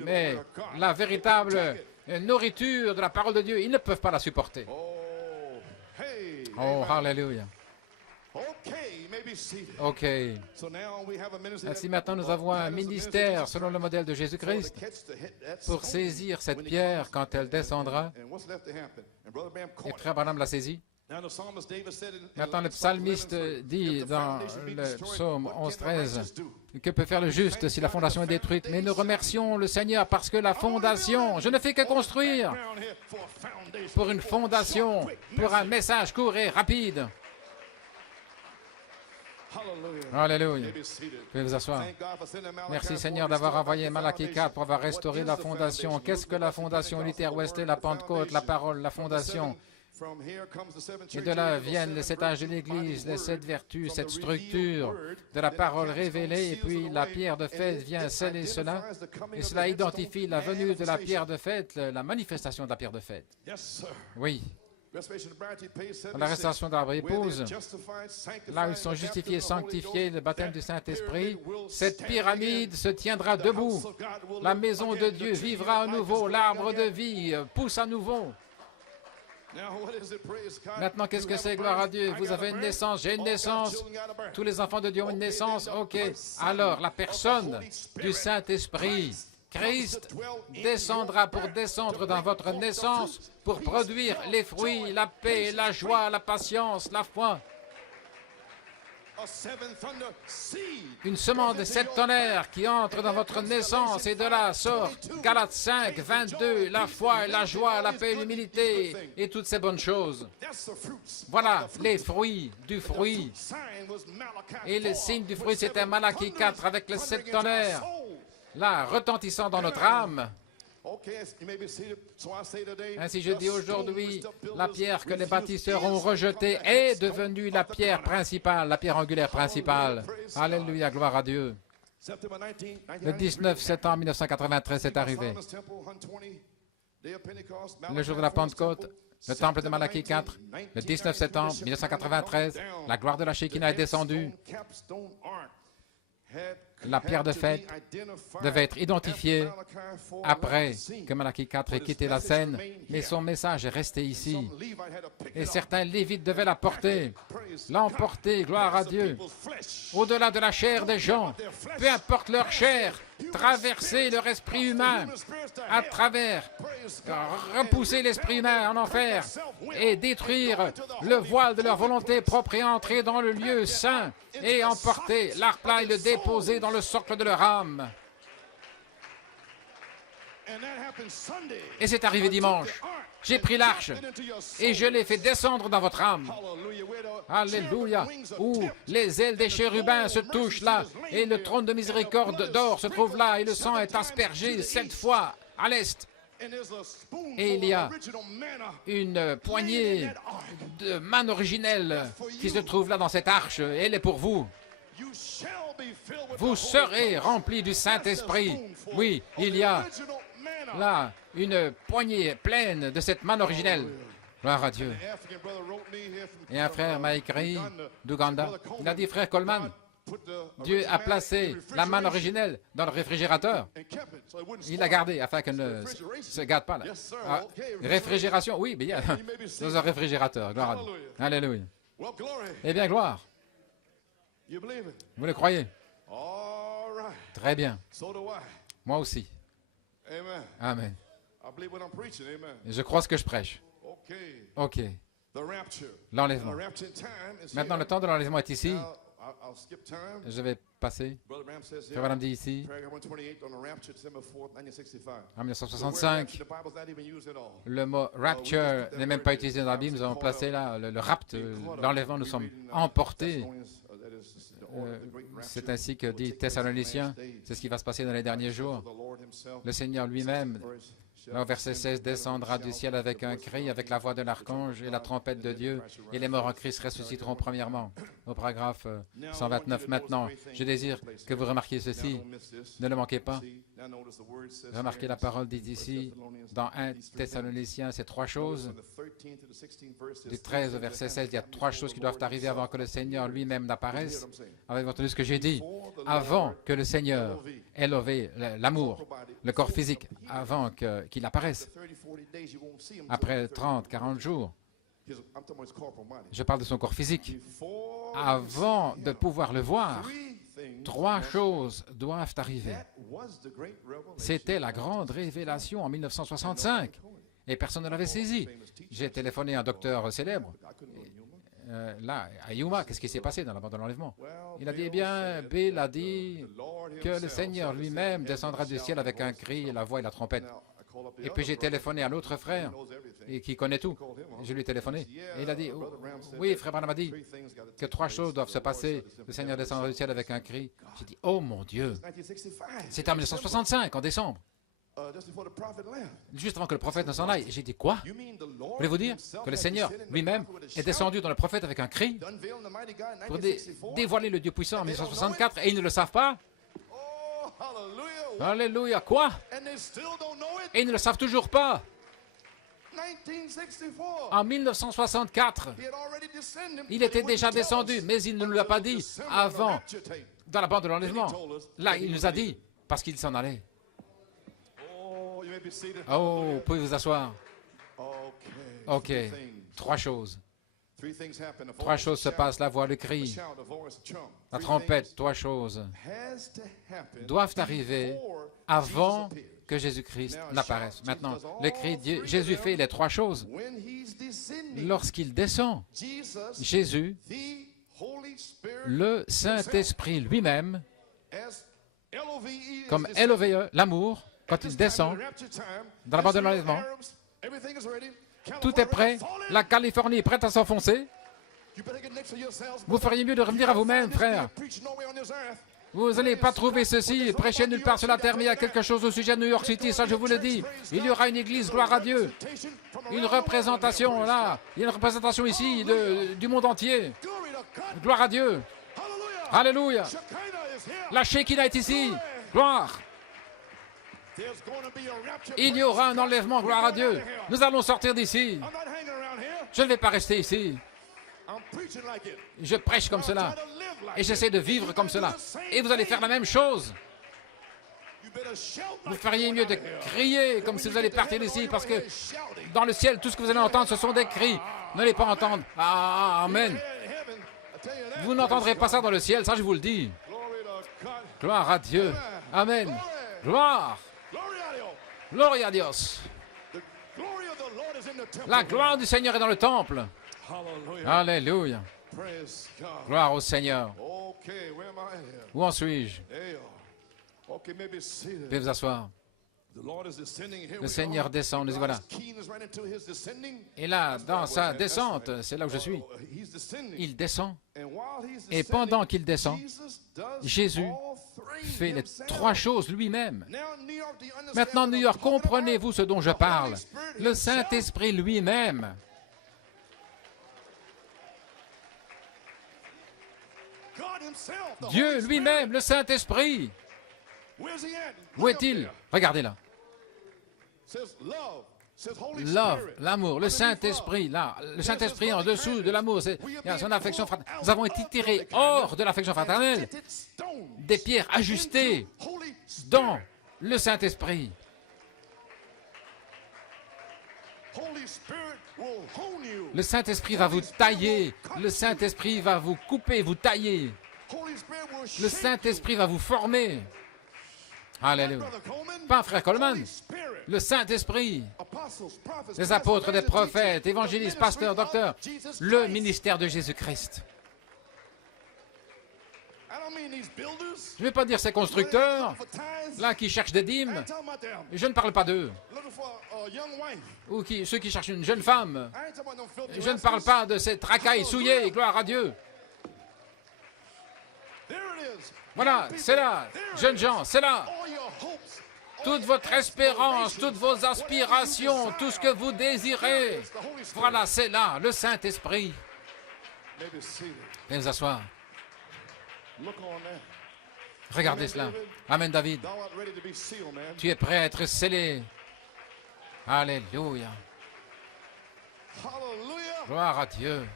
Mais la véritable nourriture de la parole de Dieu, ils ne peuvent pas la supporter. Oh, hallelujah. OK. Ainsi, maintenant, nous avons un ministère selon le modèle de Jésus-Christ pour saisir cette pierre quand elle descendra. Et Frère Branham l'a saisie. Maintenant, le psalmiste dit dans le psaume 11-13, « Que peut faire le juste si la fondation est détruite? Mais nous remercions le Seigneur parce que la fondation, je ne fais que construire pour une fondation, pour un message court et rapide. » Alléluia. Vous pouvez vous asseoir. Merci Seigneur d'avoir envoyé Malachie 4 pour avoir restauré la fondation. Qu'est-ce que la fondation? Luther, Wesley, la Pentecôte, la parole, la fondation. Et de là viennent les 7 âges de l'Église, les 7 vertus, cette structure de la parole révélée. Et puis la pierre de fête vient sceller cela. Et cela identifie la venue de la pierre de fête, la manifestation de la pierre de fête. Oui. La restauration de la épouse, là où ils sont justifiés, sanctifiés, le baptême du Saint-Esprit, cette pyramide se tiendra debout. La maison de Dieu vivra à nouveau, l'arbre de vie pousse à nouveau. Maintenant, qu'est-ce que c'est, gloire à Dieu? Vous avez une naissance, j'ai une naissance. Tous les enfants de Dieu ont une naissance. OK. Alors, la personne du Saint-Esprit, Christ, descendra pour descendre dans votre naissance, pour produire les fruits, la paix, la joie, la patience, la foi. Une semence de 7 tonnerres qui entre dans votre naissance et de là sort Galates 5, 22, la foi, la joie, la paix, l'humilité et toutes ces bonnes choses. Voilà les fruits du fruit. Et le signe du fruit, c'était Malachie 4 avec les 7 tonnerres. Là, retentissant dans notre âme. Ainsi je dis aujourd'hui, la pierre que les bâtisseurs ont rejetée est devenue la pierre principale, la pierre angulaire principale. Alléluia, gloire à Dieu. Le 19 septembre 1993 c'est arrivé. Le jour de la Pentecôte, le temple de Malachie 4, le 19 septembre 1993, la gloire de la Shekinah est descendue. La pierre de fête devait être identifiée après que Malachie 4 ait quitté la scène, mais son message est resté ici. Et certains Lévites devaient la porter, l'emporter, gloire à Dieu, au-delà de la chair des gens, peu importe leur chair, traverser leur esprit humain à travers, repousser l'esprit humain en enfer et détruire le voile de leur volonté propre et entrer dans le lieu saint et emporter l'arc plat et le déposer dans le socle de leur âme. Et c'est arrivé dimanche. J'ai pris l'arche et je l'ai fait descendre dans votre âme. Alléluia. Où les ailes des chérubins se touchent là et le trône de miséricorde d'or se trouve là et le sang est aspergé 7 fois à l'est. Et il y a une poignée de manne originelle qui se trouve là dans cette arche. Et elle est pour vous. Vous serez remplis du Saint-Esprit. Oui, il y a là une poignée pleine de cette manne originelle. Gloire à Dieu. Et un frère m'a écrit d'Ouganda. Il a dit, frère Coleman, Dieu a placé la manne originelle dans le réfrigérateur. Il l'a gardée afin qu'elle ne se gâte pas. Là. Ah, réfrigération, oui, mais il y a dans un réfrigérateur. Gloire à Dieu. Alléluia. Eh bien, gloire. Vous le croyez? Très bien. Moi aussi. Amen. Je crois ce que je prêche. OK. L'enlèvement. Maintenant, le temps de l'enlèvement est ici. Je vais passer. Frère Branham dit ici, en 1965, le mot rapture n'est même pas utilisé dans la Bible. Nous avons placé là le rapt, l'enlèvement, nous sommes emportés. C'est ainsi que dit Thessaloniciens, c'est ce qui va se passer dans les derniers jours. Le Seigneur lui-même, au verset 16, descendra du ciel avec un cri, avec la voix de l'archange et la trompette de Dieu, et les morts en Christ ressusciteront premièrement. Au paragraphe 129. Maintenant, je désire que vous remarquiez ceci. Ne le manquez pas. Remarquez la parole dit ici, dans 1 Thessaloniciens, c'est 3 choses. Du 13 au verset 16, il y a 3 choses qui doivent arriver avant que le Seigneur lui-même n'apparaisse. Avez-vous entendu ce que j'ai dit? Avant que le Seigneur ait levé l'amour, le corps physique, avant qu'il apparaisse. Après 30, 40 jours, je parle de son corps physique. Avant de pouvoir le voir, 3 choses doivent arriver. C'était la grande révélation en 1965 et personne ne l'avait saisi. J'ai téléphoné à un docteur célèbre. Là, à Yuma, qu'est-ce qui s'est passé dans la bande de l'enlèvement? Il a dit, eh bien, Bill a dit que le Seigneur lui-même descendra du ciel avec un cri, la voix et la trompette. Et puis j'ai téléphoné à l'autre frère et qui connaît tout. Je lui ai téléphoné. Et il a dit, oui, frère Branham a dit que 3 choses doivent se passer. Le Seigneur descendra du ciel avec un cri. J'ai dit, oh mon Dieu. C'était en 1965, en décembre. Juste avant que le prophète ne s'en aille. J'ai dit, quoi? Voulez-vous dire que le Seigneur lui-même est descendu dans le prophète avec un cri pour dévoiler le Dieu puissant en 1964 et ils ne le savent pas? Alléluia, quoi? Et ils ne le savent toujours pas. En 1964, il était déjà descendu, mais il ne nous l'a pas dit avant, dans la bande de l'enlèvement. Là, il nous a dit, parce qu'il s'en allait. Oh, vous pouvez vous asseoir. OK. 3 choses. 3 choses se passent, la voix, le cri, la trompette, 3 choses doivent arriver avant que Jésus-Christ n'apparaisse. Maintenant, le cri, Jésus fait les 3 choses. Lorsqu'il descend, Jésus, le Saint-Esprit lui-même, comme L-O-V-E, l'amour, quand il descend dans la bande de l'enlèvement, tout est prêt, la Californie est prête à s'enfoncer. Vous feriez mieux de revenir à vous-même, frère. Vous n'allez pas trouver ceci, prêcher nulle part sur la terre, mais il y a quelque chose au sujet de New York City, ça je vous le dis. Il y aura une église, gloire à Dieu. Une représentation là, il y a une représentation ici du monde entier. Gloire à Dieu. Alléluia. La Shekinah est ici. Gloire. Il y aura un enlèvement, gloire à Dieu. Nous allons sortir d'ici. Je ne vais pas rester ici. Je prêche comme cela. Et j'essaie de vivre comme cela. Et vous allez faire la même chose. Vous feriez mieux de crier comme si vous allez partir d'ici, parce que dans le ciel, tout ce que vous allez entendre, ce sont des cris. N'allez pas entendre. Ah, amen. Vous n'entendrez pas ça dans le ciel, ça je vous le dis. Gloire à Dieu. Amen. Gloire. Gloria a Dios. La gloire du Seigneur est dans le temple. Alléluia. Gloire au Seigneur. Où en suis-je? Veuillez vous asseoir. Le Seigneur descend, nous y voilà. Et là, dans sa descente, c'est là où je suis. Il descend. Et pendant qu'il descend, Jésus fait les trois choses lui-même. Maintenant, New York, comprenez-vous ce dont je parle? Le Saint-Esprit lui-même. Dieu lui-même, le Saint-Esprit. Où est-il? Regardez là. Love, l'amour, le Saint-Esprit, là, le Saint-Esprit en dessous de l'amour, c'est son affection fraternelle. Nous avons été tirés hors de l'affection fraternelle, des pierres ajustées dans le Saint-Esprit. Le Saint-Esprit va vous tailler, le Saint-Esprit va vous couper, vous tailler. Le Saint-Esprit va vous former. Alléluia. Pas frère Coleman. Le Saint-Esprit. Les apôtres, des prophètes, évangélistes, pasteurs, docteurs. Le ministère de Jésus-Christ. Je ne vais pas dire ces constructeurs, là, qui cherchent des dîmes. Je ne parle pas d'eux. Ou ceux qui cherchent une jeune femme. Je ne parle pas de ces tracailles souillées, gloire à Dieu. Voilà, c'est là, jeunes gens, c'est là. Toute votre espérance, toutes vos aspirations, tout ce que vous désirez. Voilà, c'est là, le Saint-Esprit. Venez vous asseoir. Regardez cela. Amen, David. Tu es prêt à être scellé. Alléluia. Gloire à Dieu.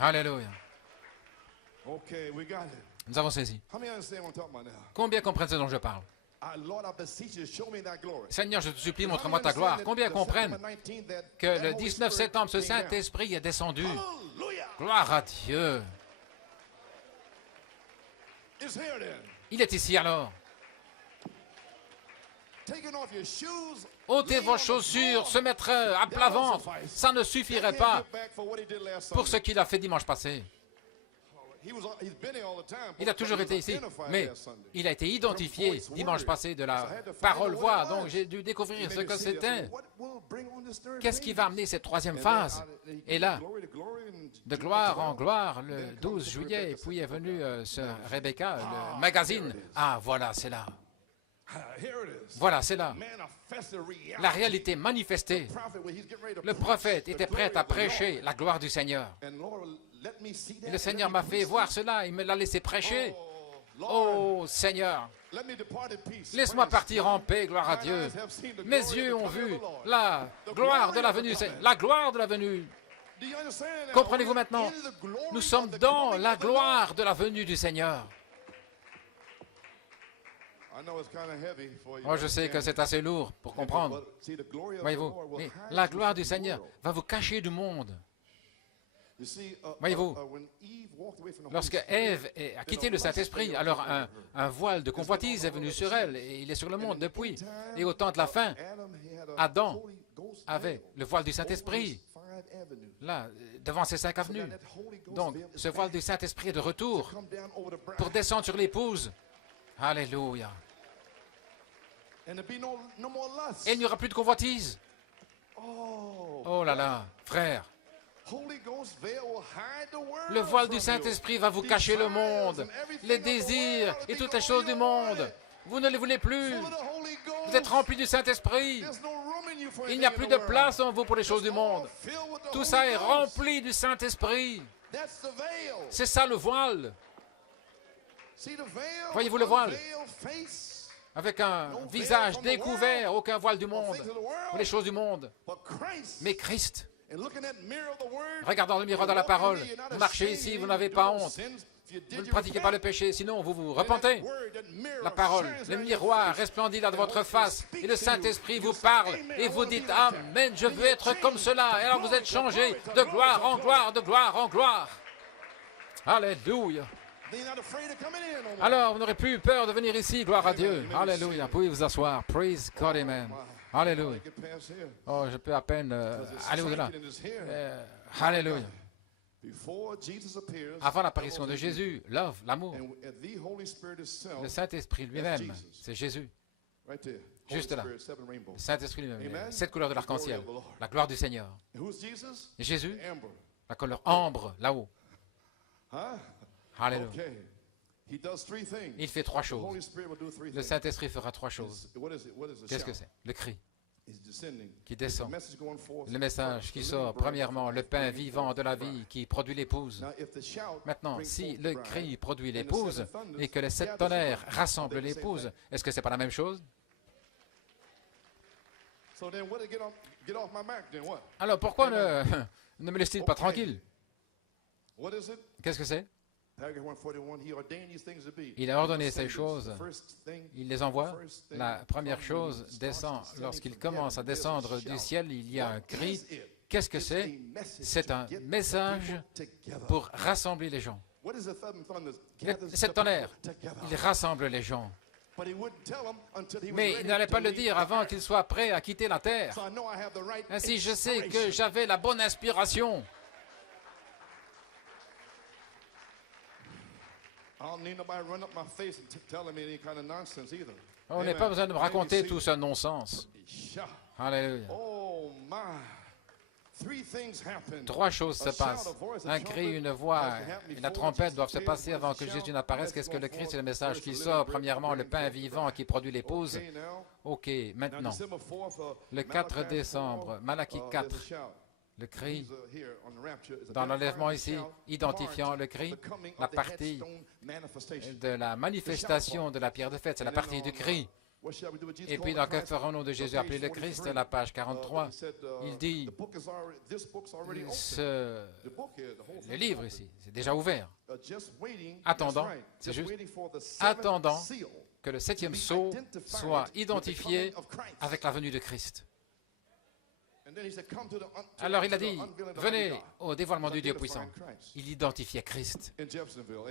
Alléluia. Nous avons saisi. Combien comprennent ce dont je parle? Seigneur, je te supplie, montre-moi ta gloire. Combien comprennent que le 19 septembre, ce Saint-Esprit est descendu? Gloire à Dieu. Il est ici alors. ôtez vos chaussures, se mettre à plat ventre. Ça ne suffirait pas pour ce qu'il a fait dimanche passé. Il a toujours été ici, mais il a été identifié dimanche passé de la parole-voix, donc j'ai dû découvrir ce que c'était. Qu'est-ce qui va amener cette troisième phase? Et là, de gloire en gloire, le 12 juillet, et puis est venu Rebecca, le magazine. Ah, voilà, c'est là. Voilà, c'est là. La réalité manifestée. Le prophète était prêt à prêcher la gloire du Seigneur. Et le Seigneur m'a fait voir cela, il me l'a laissé prêcher. Oh Seigneur, laisse-moi partir en paix, gloire à Dieu. Mes yeux ont vu la gloire de la venue, la gloire de la venue. Comprenez-vous maintenant? Nous sommes dans la gloire de la venue du Seigneur. Oh, je sais que c'est assez lourd pour comprendre. Voyez-vous, mais la gloire du Seigneur va vous cacher du monde. Voyez-vous, lorsque Ève a quitté le Saint-Esprit, alors un voile de convoitise est venu sur elle, et il est sur le monde depuis. Et au temps de la fin, Adam avait le voile du Saint-Esprit, là, devant ces 5 avenues. Donc, ce voile du Saint-Esprit est de retour pour descendre sur l'épouse. Alléluia. Et il n'y aura plus de convoitise. Oh là là, frère. Le voile du Saint-Esprit va vous cacher le monde, les désirs et toutes les choses du monde. Vous ne les voulez plus. Vous êtes remplis du Saint-Esprit. Il n'y a plus de place en vous pour les choses du monde. Tout ça est rempli du Saint-Esprit. C'est ça le voile. Voyez-vous le voile? Avec un visage découvert, aucun voile du monde, pour les choses du monde. Mais Christ, regardant le miroir de la parole, vous marchez ici, vous n'avez pas honte. Vous ne pratiquez pas le péché, sinon vous vous repentez. La parole, le miroir resplendit là de votre face et le Saint-Esprit vous parle et vous dites « Amen, je veux être comme cela ». Et alors vous êtes changé de gloire en gloire, de gloire en gloire. Alléluia. Alors vous n'aurez plus peur de venir ici, gloire à Dieu. Alléluia. Pouvez vous asseoir. Praise God, amen. Alléluia. Oh, je peux à peine aller au-delà. Alléluia. Avant l'apparition de Jésus, l'œuvre, l'amour, le Saint-Esprit lui-même, c'est Jésus. Juste là. Le Saint-Esprit lui-même. 7 couleurs de l'arc-en-ciel. La gloire du Seigneur. Et Jésus, la couleur ambre, là-haut. Alléluia. Il fait 3 choses. Le Saint-Esprit fera 3 choses. Qu'est-ce que c'est? Le cri qui descend. Le message qui sort. Premièrement, le pain vivant de la vie qui produit l'épouse. Maintenant, si le cri produit l'épouse et que les 7 tonnerres rassemblent l'épouse, est-ce que ce n'est pas la même chose? Alors pourquoi ne me laisse-t-il pas tranquille? Qu'est-ce que c'est? Il a ordonné ces choses, il les envoie. La première chose descend, lorsqu'il commence à descendre du ciel, il y a un cri. Qu'est-ce que c'est? C'est un message pour rassembler les gens. Cette tonnerre, il rassemble les gens. Mais il n'allait pas le dire avant qu'il soit prêt à quitter la terre. Ainsi, je sais que j'avais la bonne inspiration. On n'a pas besoin de me raconter tout ce non-sens. Alléluia. 3 choses se passent. Un cri, une voix et la trompette doivent se passer avant que Jésus n'apparaisse. Qu'est-ce que le cri? C'est le message qui sort. Premièrement, le pain vivant qui produit l'épouse. OK, maintenant, le 4 décembre, Malachie 4. Le cri, dans l'enlèvement ici, identifiant le cri, la partie de la manifestation de la pierre de fête, c'est la partie du cri. Et puis, dans que ferons-nous de Jésus appelé le Christ, la page 43, il dit, le livre ici, c'est déjà ouvert. Attendant, c'est juste, attendant que le 7e sceau soit identifié avec la venue de Christ. Alors il a dit, venez au dévoilement du Dieu puissant. Il identifiait Christ.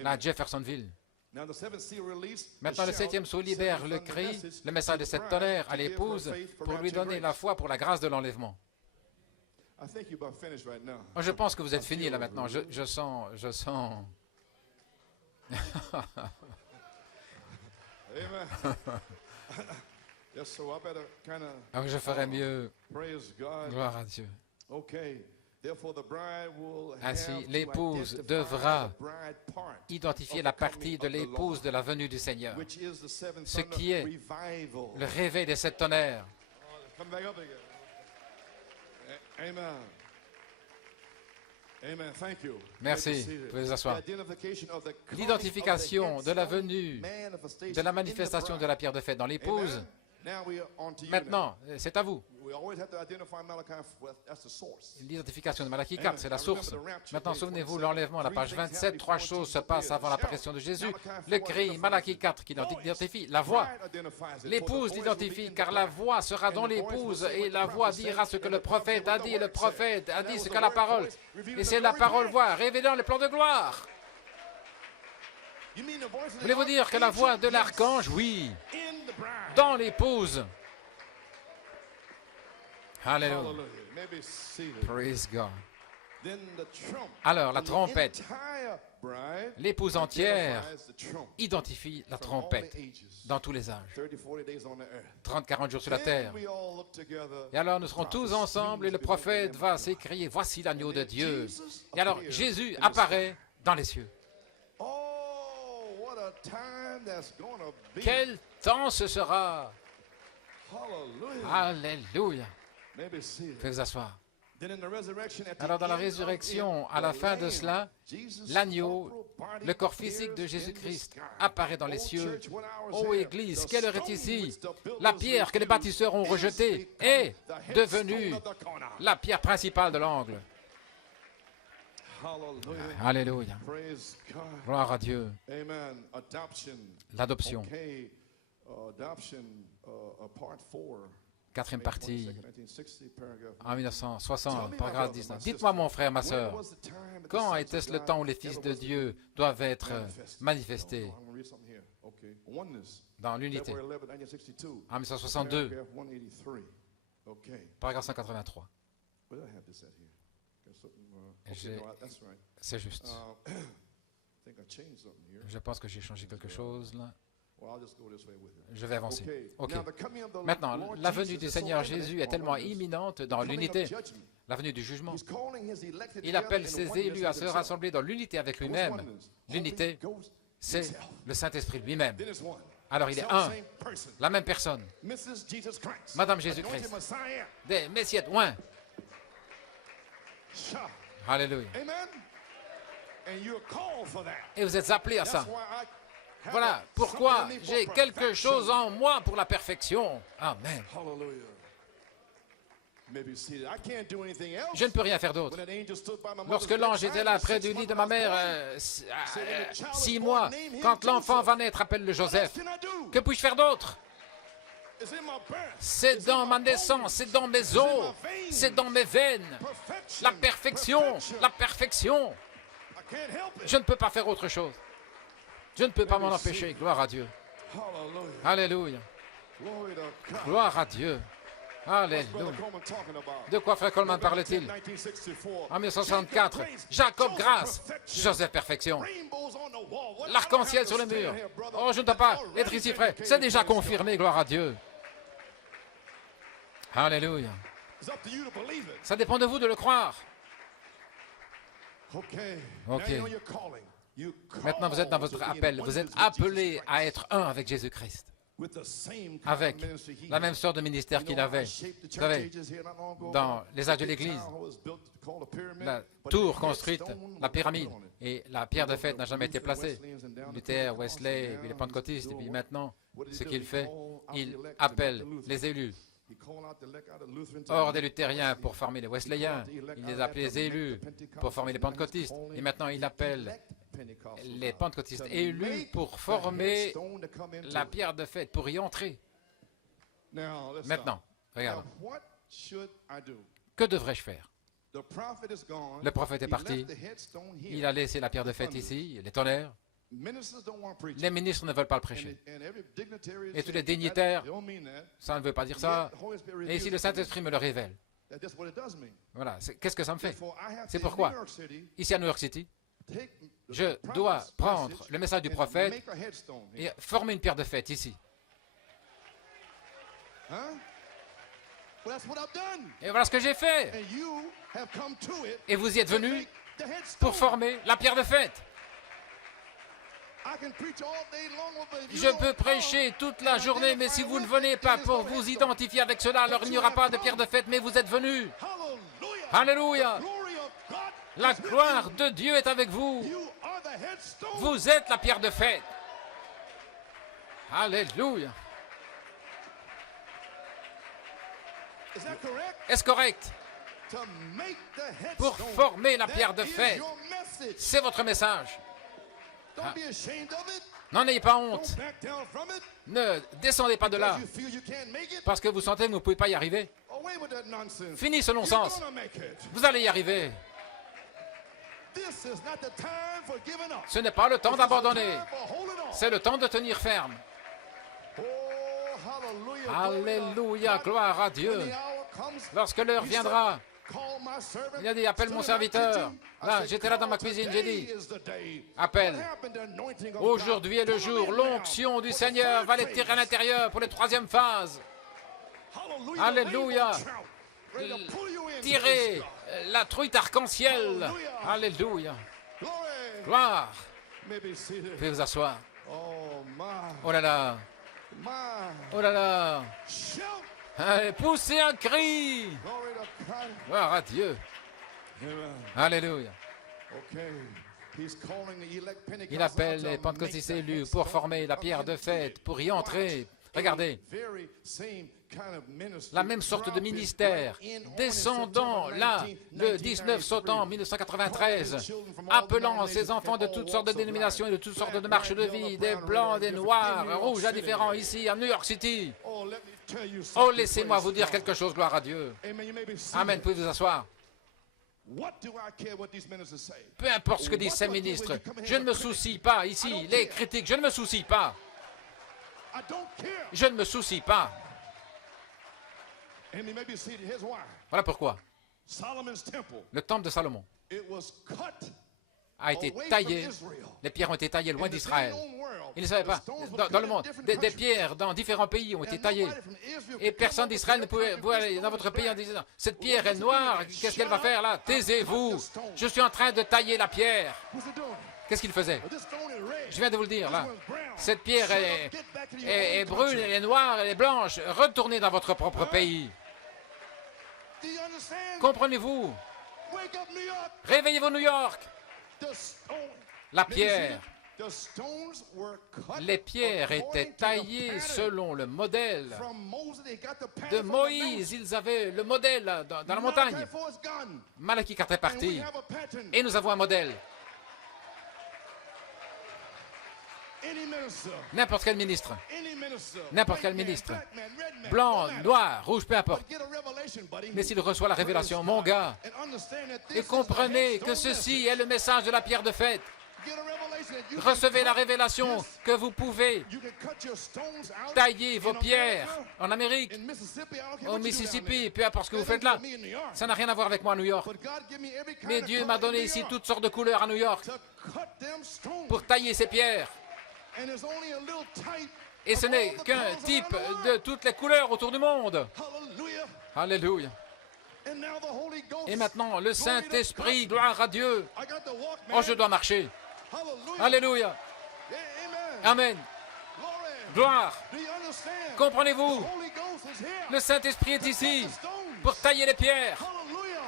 Là, à Jeffersonville. Maintenant, le 7e sceau libère le cri, le message de cette tonnerre à l'épouse pour lui donner la foi pour la grâce de l'enlèvement. Je pense que vous êtes fini là maintenant. Je sens. Alors je ferais mieux. Gloire à Dieu. Ainsi, l'épouse devra identifier la partie de l'épouse de la venue du Seigneur, ce qui est le réveil des 7 tonnerres. Merci. Vous pouvez vous asseoir. L'identification de la venue, de la manifestation de la pierre de fête dans l'épouse. Maintenant, c'est à vous. L'identification de Malachie 4, c'est la source. Maintenant, souvenez-vous, l'enlèvement à la page 27, 3 choses se passent avant l'apparition de Jésus. Le cri, Malachie 4, qui identifie la voix. L'épouse l'identifie, car la voix sera dans l'épouse, et la voix dira ce que le prophète a dit, et le prophète a dit ce que la parole. Et c'est la parole voix, révélant le plan de gloire. Voulez-vous dire que la voix de l'archange, oui, dans l'épouse. Alléluia. Praise God. Alors la trompette, l'épouse entière identifie la trompette dans tous les âges. 30-40 jours sur la terre. Et alors nous serons tous ensemble et le prophète va s'écrier, voici l'agneau de Dieu. Et alors Jésus apparaît dans les cieux. Quel temps ce sera! Alléluia! Faites vous asseoir. Alors dans la résurrection, à la fin de cela, l'agneau, le corps physique de Jésus-Christ, apparaît dans les cieux. Ô Église, quelle heure est ici? La pierre que les bâtisseurs ont rejetée est devenue la pierre principale de l'angle. Alléluia. Gloire à Dieu. L'adoption. Quatrième partie, en 1960, paragraphe 19. Dites-moi, mon frère, ma sœur, quand était-ce le temps où les fils de Dieu doivent être manifestés dans l'unité? En 1962, paragraphe 183. C'est juste. Je pense que j'ai changé quelque chose là. Je vais avancer. OK. Maintenant, la venue du Seigneur Jésus est tellement imminente dans l'unité, la venue du jugement. Il appelle ses élus à se rassembler dans l'unité avec lui-même. L'unité, c'est le Saint-Esprit lui-même. Alors il est un, la même personne. Madame Jésus-Christ. Des messieurs oint. Alléluia. Et vous êtes appelés à ça. Voilà pourquoi j'ai quelque chose en moi pour la perfection. Amen. Je ne peux rien faire d'autre. Lorsque l'ange était là près du lit de ma mère, 6 mois, quand l'enfant va naître, appelle-le Joseph. Que puis-je faire d'autre? C'est dans ma naissance, c'est dans mes os, c'est dans mes veines. La perfection, la perfection. Je ne peux pas faire autre chose. Je ne peux pas m'en empêcher. Gloire à Dieu. Alléluia. Gloire à Dieu. Alléluia. De quoi Frère Coleman parlait-il? En 1964, Jacob grâce, Joseph perfection. L'arc-en-ciel sur le mur. Oh, je ne dois pas être ici, frère. C'est déjà confirmé, gloire à Dieu. Alléluia. Ça dépend de vous de le croire. OK. Maintenant, vous êtes dans votre appel. Vous êtes appelés à être un avec Jésus-Christ. Avec la même sorte de ministère qu'il avait. Vous savez, dans les âges de l'Église, la tour construite, la pyramide, et la pierre de fête n'a jamais été placée. Luther, Wesley, puis les pentecôtistes, et puis maintenant, ce qu'il fait, il appelle les élus hors des luthériens pour former les wesleyens. Il les appelle les élus pour former les pentecôtistes. Et maintenant, il appelle les pentecôtistes élus pour former la pierre de fête, pour y entrer. Maintenant, regarde. Que devrais-je faire? Le prophète est parti. Il a laissé la pierre de fête ici, les tonnerres. Les ministres ne veulent pas le prêcher. Et tous les dignitaires, ça ne veut pas dire ça. Et ici, le Saint-Esprit me le révèle. Voilà, qu'est-ce que ça me fait? C'est pourquoi, ici à New York City, je dois prendre le message du prophète et former une pierre de fête ici. Et voilà ce que j'ai fait. Et vous y êtes venus pour former la pierre de fête. Je peux prêcher toute la journée, mais si vous ne venez pas pour vous identifier avec cela, alors il n'y aura pas de pierre de fête, mais vous êtes venus. Alléluia. La gloire de Dieu est avec vous. Vous êtes la pierre de fête. Alléluia. Est-ce correct? Pour former la pierre de fête, c'est votre message. Ah. N'en ayez pas honte. Ne descendez pas de là parce que vous sentez que vous ne pouvez pas y arriver. Fini ce non-sens. Vous allez y arriver. Ce n'est pas le temps d'abandonner. C'est le temps de tenir ferme. Alléluia, gloire à Dieu. Lorsque l'heure viendra, Il a dit, appelle mon serviteur. Là, j'étais là dans ma cuisine, j'ai dit, appelle. Aujourd'hui est le jour, l'onction du Seigneur va les tirer à l'intérieur pour les troisième phases. Alléluia. Tirez la truite arc-en-ciel. Alléluia. Gloire. Vous pouvez vous asseoir. Oh là là. Oh là là. Allez, poussez un cri. Gloire à Dieu. Alléluia. Il appelle les pentecôtistes élus pour former la pierre de fête, pour y entrer. Regardez, la même sorte de ministère, descendant là, le 19 septembre 1993, appelant ces enfants de toutes sortes de dénominations et de toutes sortes de marches de vie, des blancs, des noirs, rouges, indifférents, ici à New York City. Oh, laissez-moi vous dire quelque chose, gloire à Dieu. Amen, pouvez vous asseoir. Peu importe ce que disent ces ministres, je ne me soucie pas, ici, les critiques, je ne me soucie pas. Je ne me soucie pas. Voilà pourquoi le temple de Salomon a été taillé, les pierres ont été taillées loin d'Israël. Ils ne savaient pas, dans le monde, des pierres dans différents pays ont été taillées. Et personne d'Israël ne pouvait aller dans votre pays en disant, cette pierre est noire, qu'est-ce qu'elle va faire là? Taisez-vous, je suis en train de tailler la pierre. Qu'est-ce qu'il faisait? Je viens de vous le dire, là. Cette pierre est brune, elle est noire, elle est blanche. Retournez dans votre propre pays. Comprenez-vous? Réveillez-vous, New York. La pierre. Les pierres étaient taillées selon le modèle de Moïse. Ils avaient le modèle dans la montagne. Malachi 4 est parti. Et nous avons un modèle. N'importe quel ministre, blanc, noir, rouge, peu importe. Mais s'il reçoit la révélation, mon gars, et comprenez que ceci est le message de la pierre de fête. Recevez la révélation que vous pouvez tailler vos pierres en Amérique, au Mississippi, peu importe ce que vous faites là. Ça n'a rien à voir avec moi à New York. Mais Dieu m'a donné ici toutes sortes de couleurs à New York pour tailler ces pierres. Et ce n'est qu'un type de toutes les couleurs autour du monde. Alléluia. Et maintenant, le Saint-Esprit, gloire à Dieu. Oh, je dois marcher. Alléluia. Amen. Gloire. Comprenez-vous? Le Saint-Esprit est ici pour tailler les pierres.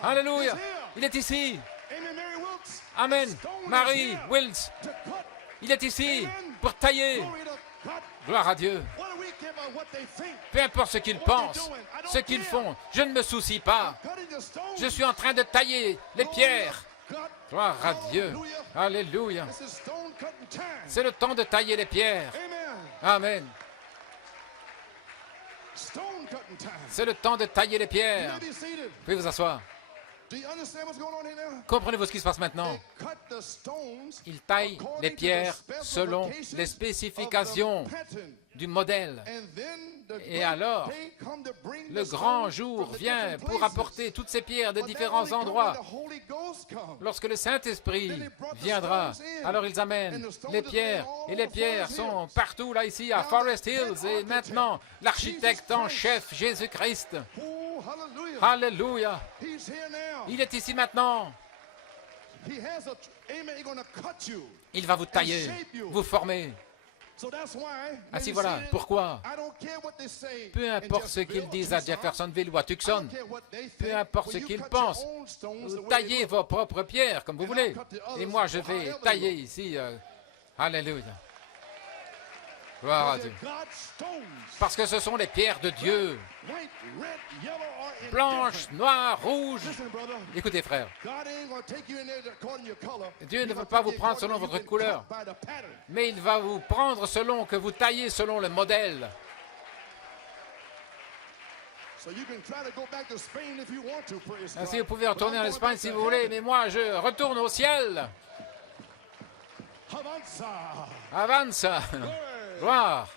Alléluia. Il est ici. Amen. Marie Wills. Il est ici pour tailler. Gloire à Dieu. Peu importe ce qu'ils pensent, ce qu'ils font, je ne me soucie pas. Je suis en train de tailler les pierres. Gloire à Dieu. Alléluia. C'est le temps de tailler les pierres. Amen. C'est le temps de tailler les pierres. Vous pouvez vous asseoir. Comprenez-vous ce qui se passe maintenant? Il taille les pierres selon les spécifications du modèle. Et alors, le grand jour vient pour apporter toutes ces pierres de différents endroits. Lorsque le Saint-Esprit viendra, alors ils amènent les pierres. Et les pierres sont partout, là, ici, à Forest Hills. Et maintenant, l'architecte en chef, Jésus-Christ. Alléluia. Il est ici maintenant. Il va vous tailler, vous former. Ainsi voilà, pourquoi? Peu importe ce qu'ils disent à Jeffersonville ou à Tucson, peu importe ce qu'ils pensent, taillez vos propres pierres comme vous voulez. Et moi, je vais tailler ici. Alléluia. Gloire à Dieu. Parce que ce sont les pierres de Dieu. Blanches, noires, rouges. Écoutez, frère. Dieu ne veut pas vous prendre selon votre couleur, mais il va vous prendre selon que vous taillez selon le modèle. Ainsi, vous pouvez retourner en Espagne si vous voulez, mais moi, je retourne au ciel. Avance. Gloire.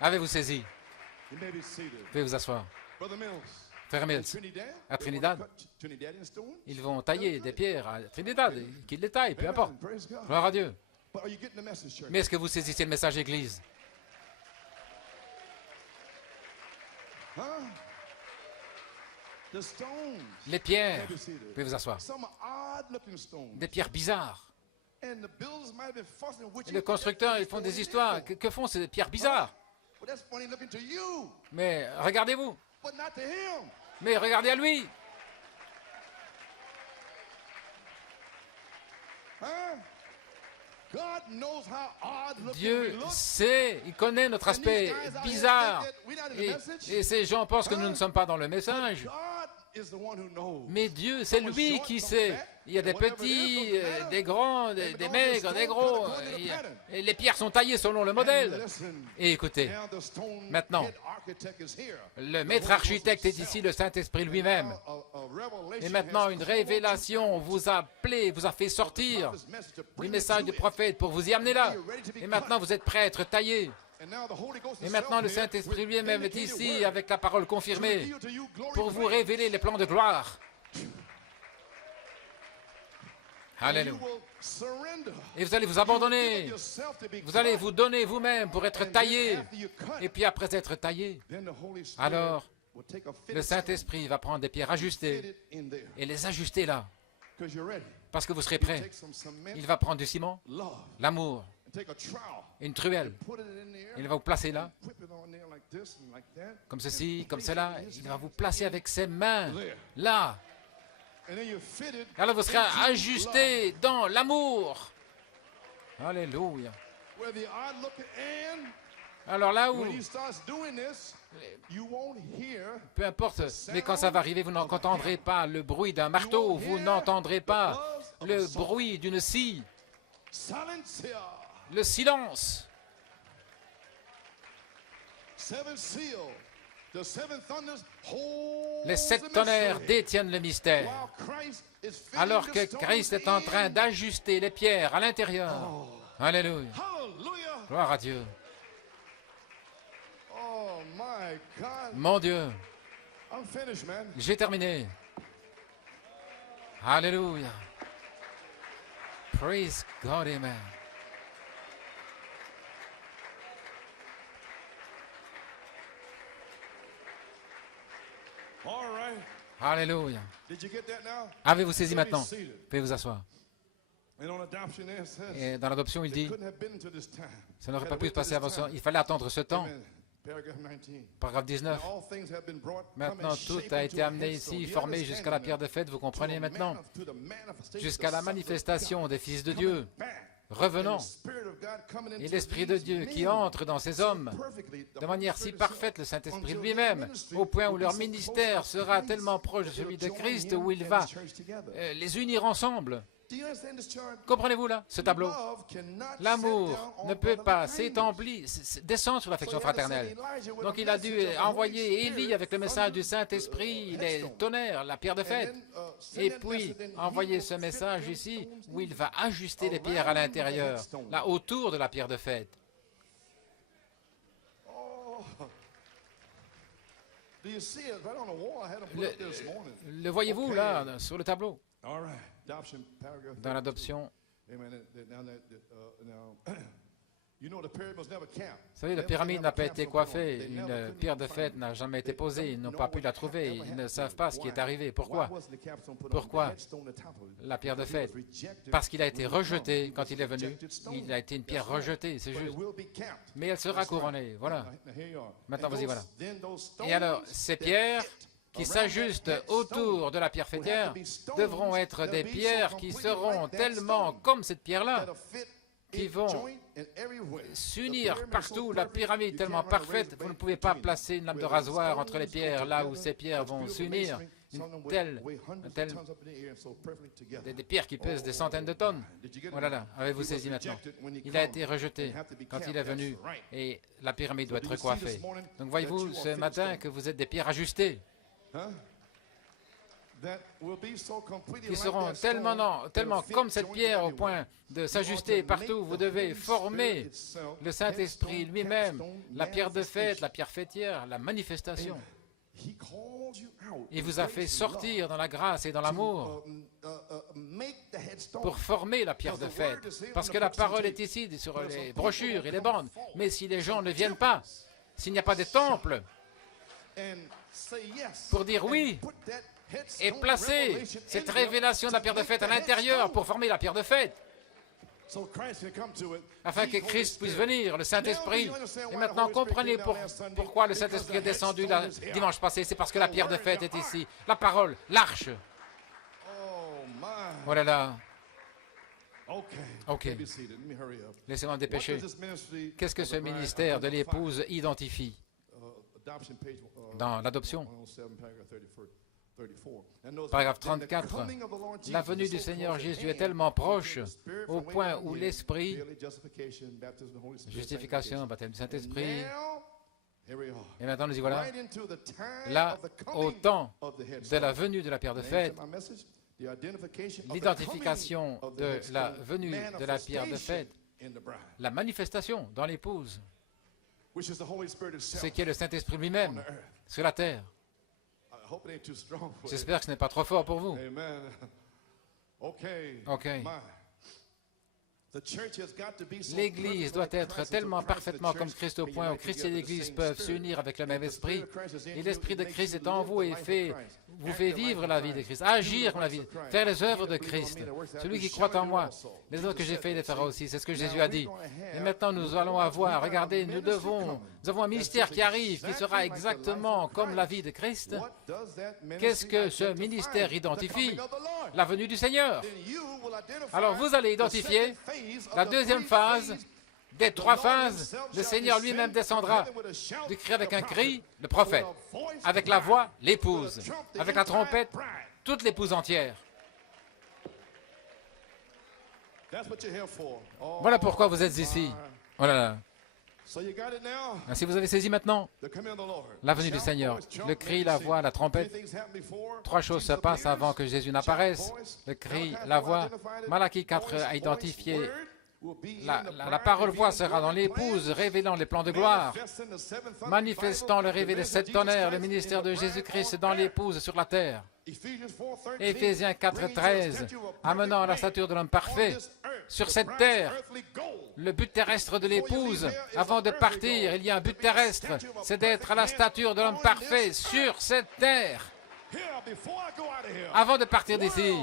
Avez-vous saisi? Vous pouvez vous asseoir. Frère Mills, à Trinidad, ils vont tailler des pierres à Trinidad, qu'ils les taillent, peu importe. Gloire à Dieu. Mais est-ce que vous saisissez le message Église? Les pierres, vous pouvez vous asseoir, des pierres bizarres. Et les constructeurs, ils font des histoires. Que font ces pierres bizarres? Mais regardez-vous. Mais regardez à lui. Dieu sait, il connaît notre aspect bizarre. Et ces gens pensent que nous ne sommes pas dans le message. Mais Dieu, c'est lui qui sait. Il y a des petits, des grands, des maigres, des gros. Et les pierres sont taillées selon le modèle. Et écoutez, maintenant, le maître architecte est ici, le Saint-Esprit lui-même. Et maintenant, une révélation vous a appelé, vous a fait sortir du message du prophète pour vous y amener là. Et maintenant, vous êtes prêts à être taillés. Et maintenant, le Saint-Esprit lui-même est ici avec la parole confirmée pour vous révéler les plans de gloire. Alléluia. Et vous allez vous abandonner. Vous allez vous donner vous-même pour être taillé. Et puis après être taillé, alors le Saint-Esprit va prendre des pierres ajustées et les ajuster là. Parce que vous serez prêts. Il va prendre du ciment, l'amour, une truelle. Il va vous placer là, comme ceci, comme cela. Il va vous placer avec ses mains là. Alors vous serez ajusté dans l'amour. Alléluia. Alors là où, peu importe, mais quand ça va arriver, vous n'entendrez pas le bruit d'un marteau, vous n'entendrez pas le bruit d'une scie. Le silence. Les 7 tonnerres détiennent le mystère. Alors que Christ est en train d'ajuster les pierres à l'intérieur. Alléluia. Gloire à Dieu. Mon Dieu. J'ai terminé. Alléluia. Praise God, amen. Alléluia. Avez-vous saisi maintenant? Veuillez vous asseoir. Et dans l'adoption, il dit, ça n'aurait pas pu se passer avant ça. Il fallait attendre ce temps. Paragraphe 19. Maintenant, tout a été amené ici, formé jusqu'à la pierre de fête. Vous comprenez maintenant? Jusqu'à la manifestation des fils de Dieu. Revenons. Et l'Esprit de Dieu qui entre dans ces hommes de manière si parfaite, le Saint-Esprit lui-même, au point où leur ministère sera tellement proche de celui de Christ, où il va les unir ensemble. Comprenez-vous là, ce tableau? L'amour ne peut pas descendre sur l'affection fraternelle. Donc il a dû envoyer Élie avec le message du Saint-Esprit, les tonnerres, la pierre de fête. Et puis envoyer ce message ici, où il va ajuster les pierres à l'intérieur, là autour de la pierre de fête. Le voyez-vous là, sur le tableau? Dans l'adoption, vous savez, la pyramide n'a pas été coiffée, une pierre de fête n'a jamais été posée, ils n'ont pas pu la trouver, ils ne savent pas ce qui est arrivé. Pourquoi? Pourquoi la pierre de fête? Parce qu'il a été rejeté quand il est venu. Il a été une pierre rejetée, c'est juste. Mais elle sera couronnée, voilà. Maintenant, vas-y, voilà. Et alors, ces pierres qui s'ajustent autour de la pierre fêtière devront être des pierres qui seront tellement comme cette pierre-là, qui vont s'unir partout. La pyramide tellement parfaite, vous ne pouvez pas placer une lame de rasoir entre les pierres, là où ces pierres vont s'unir. Des pierres qui pèsent des centaines de tonnes. Voilà là, avez-vous saisi maintenant? Il a été rejeté quand il est venu et la pyramide doit être coiffée. Donc voyez-vous ce matin que vous êtes des pierres ajustées, qui seront tellement comme cette pierre au point de s'ajuster partout. Vous devez former le Saint-Esprit lui-même, la pierre de fête, la pierre fêtière, la manifestation. Il vous a fait sortir dans la grâce et dans l'amour pour former la pierre de fête. Parce que la parole est ici sur les brochures et les bandes. Mais si les gens ne viennent pas, s'il n'y a pas de temple pour dire oui et placer cette révélation de la pierre de fête à l'intérieur pour former la pierre de fête, afin que Christ puisse venir, le Saint-Esprit. Et maintenant, comprenez pourquoi le Saint-Esprit est descendu dimanche passé. C'est parce que la pierre de fête est ici. La parole, l'arche. Oh là là. Ok. Laissez-moi me dépêcher. Qu'est-ce que ce ministère de l'épouse identifie dans l'adoption? Paragraphe 34. La venue du Seigneur Jésus est tellement proche au point où l'Esprit, justification, baptême du Saint-Esprit, et maintenant nous y voilà, là, au temps de la venue de la pierre de fête, l'identification de la venue de la pierre de fête, la manifestation dans l'épouse, ce qui est le Saint-Esprit lui-même sur la terre. J'espère que ce n'est pas trop fort pour vous. OK. L'Église doit être tellement parfaitement comme Christ au point où Christ et l'Église peuvent s'unir avec le même esprit. Et l'Esprit de Christ est en vous et vous fait vivre la vie de Christ, agir comme la vie, faire les œuvres de Christ. Celui qui croit en moi, les œuvres que j'ai faites, il les fera aussi. C'est ce que Jésus a dit. Et maintenant, nous allons avoir, regardez, nous avons un ministère qui arrive, qui sera exactement comme la vie de Christ. Qu'est-ce que ce ministère identifie? La venue du Seigneur. Alors, vous allez identifier la deuxième phase des trois phases. Le Seigneur lui-même descendra du cri avec un cri, le prophète, avec la voix, l'épouse, avec la trompette, toute l'épouse entière. Voilà pourquoi vous êtes ici. Oh là là. Si vous avez saisi maintenant la venue du Seigneur, le cri, la voix, la trompette, trois choses se passent avant que Jésus n'apparaisse. Le cri, la voix, Malachie 4 a identifié la parole-voix sera dans l'épouse, révélant les plans de gloire, manifestant le réveil des sept tonnerres, le ministère de Jésus-Christ dans l'épouse sur la terre. Éphésiens 4:13, amenant à la stature de l'homme parfait sur cette terre. Le but terrestre de l'épouse, avant de partir, il y a un but terrestre, c'est d'être à la stature de l'homme parfait sur cette terre. Avant de partir d'ici,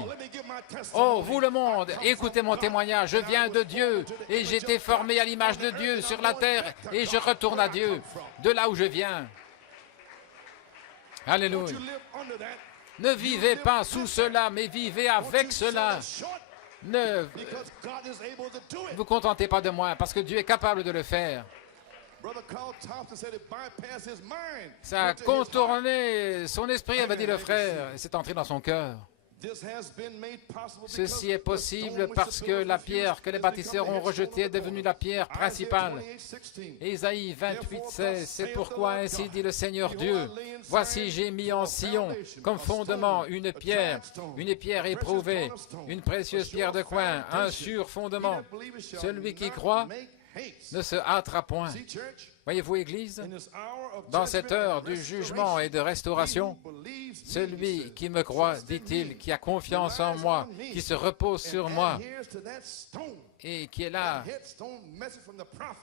oh, vous le monde, écoutez mon témoignage, je viens de Dieu et j'ai été formé à l'image de Dieu sur la terre et je retourne à Dieu, de là où je viens. Alléluia. Ne vivez pas sous cela, mais vivez avec cela. Ne vous contentez pas de moi, parce que Dieu est capable de le faire. Ça a contourné son esprit, avait dit le frère, et c'est entré dans son cœur. Ceci est possible parce que la pierre que les bâtisseurs ont rejetée est devenue la pierre principale. Ésaïe 28:16, c'est pourquoi ainsi dit le Seigneur Dieu, voici j'ai mis en Sion comme fondement une pierre éprouvée, une précieuse pierre de coin, un sûr fondement. Celui qui croit ne se hâtera point. Voyez-vous, Église, dans cette heure du jugement et de restauration, celui qui me croit, dit-il, qui a confiance en moi, qui se repose sur moi, et qui est là,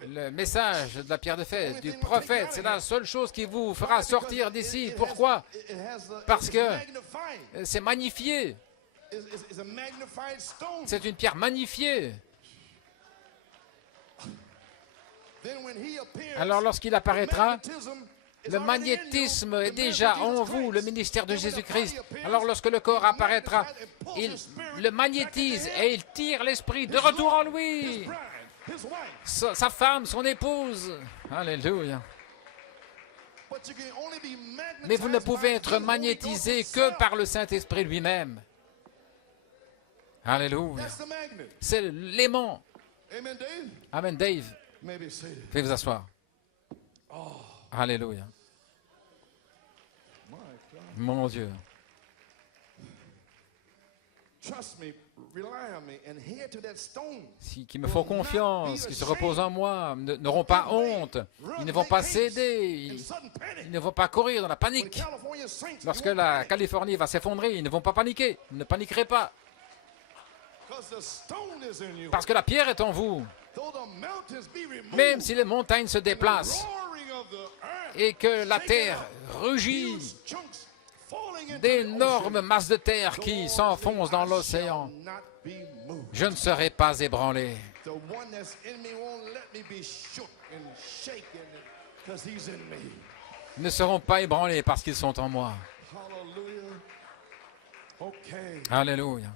le message de la pierre de fête, du prophète, c'est la seule chose qui vous fera sortir d'ici. Pourquoi? Parce que c'est magnifié. C'est une pierre magnifiée. Alors lorsqu'il apparaîtra, le magnétisme est déjà en vous, le ministère de Jésus-Christ. Alors lorsque le corps apparaîtra, il le magnétise et il tire l'esprit de retour en lui. Sa femme, son épouse. Alléluia. Mais vous ne pouvez être magnétisé que par le Saint-Esprit lui-même. Alléluia. C'est l'aimant. Amen, Dave. Veuillez vous asseoir. Alléluia. Mon Dieu. qui me font confiance, qui se reposent en moi, n'auront pas honte, ils ne vont pas céder, ils ne vont pas courir dans la panique. Lorsque la Californie va s'effondrer, ils ne vont pas paniquer, ils ne paniquerez pas. Parce que la pierre est en vous. Même si les montagnes se déplacent et que la terre rugit, d'énormes masses de terre qui s'enfoncent dans l'océan, je ne serai pas ébranlé. Ils ne seront pas ébranlés parce qu'ils sont en moi. Alléluia.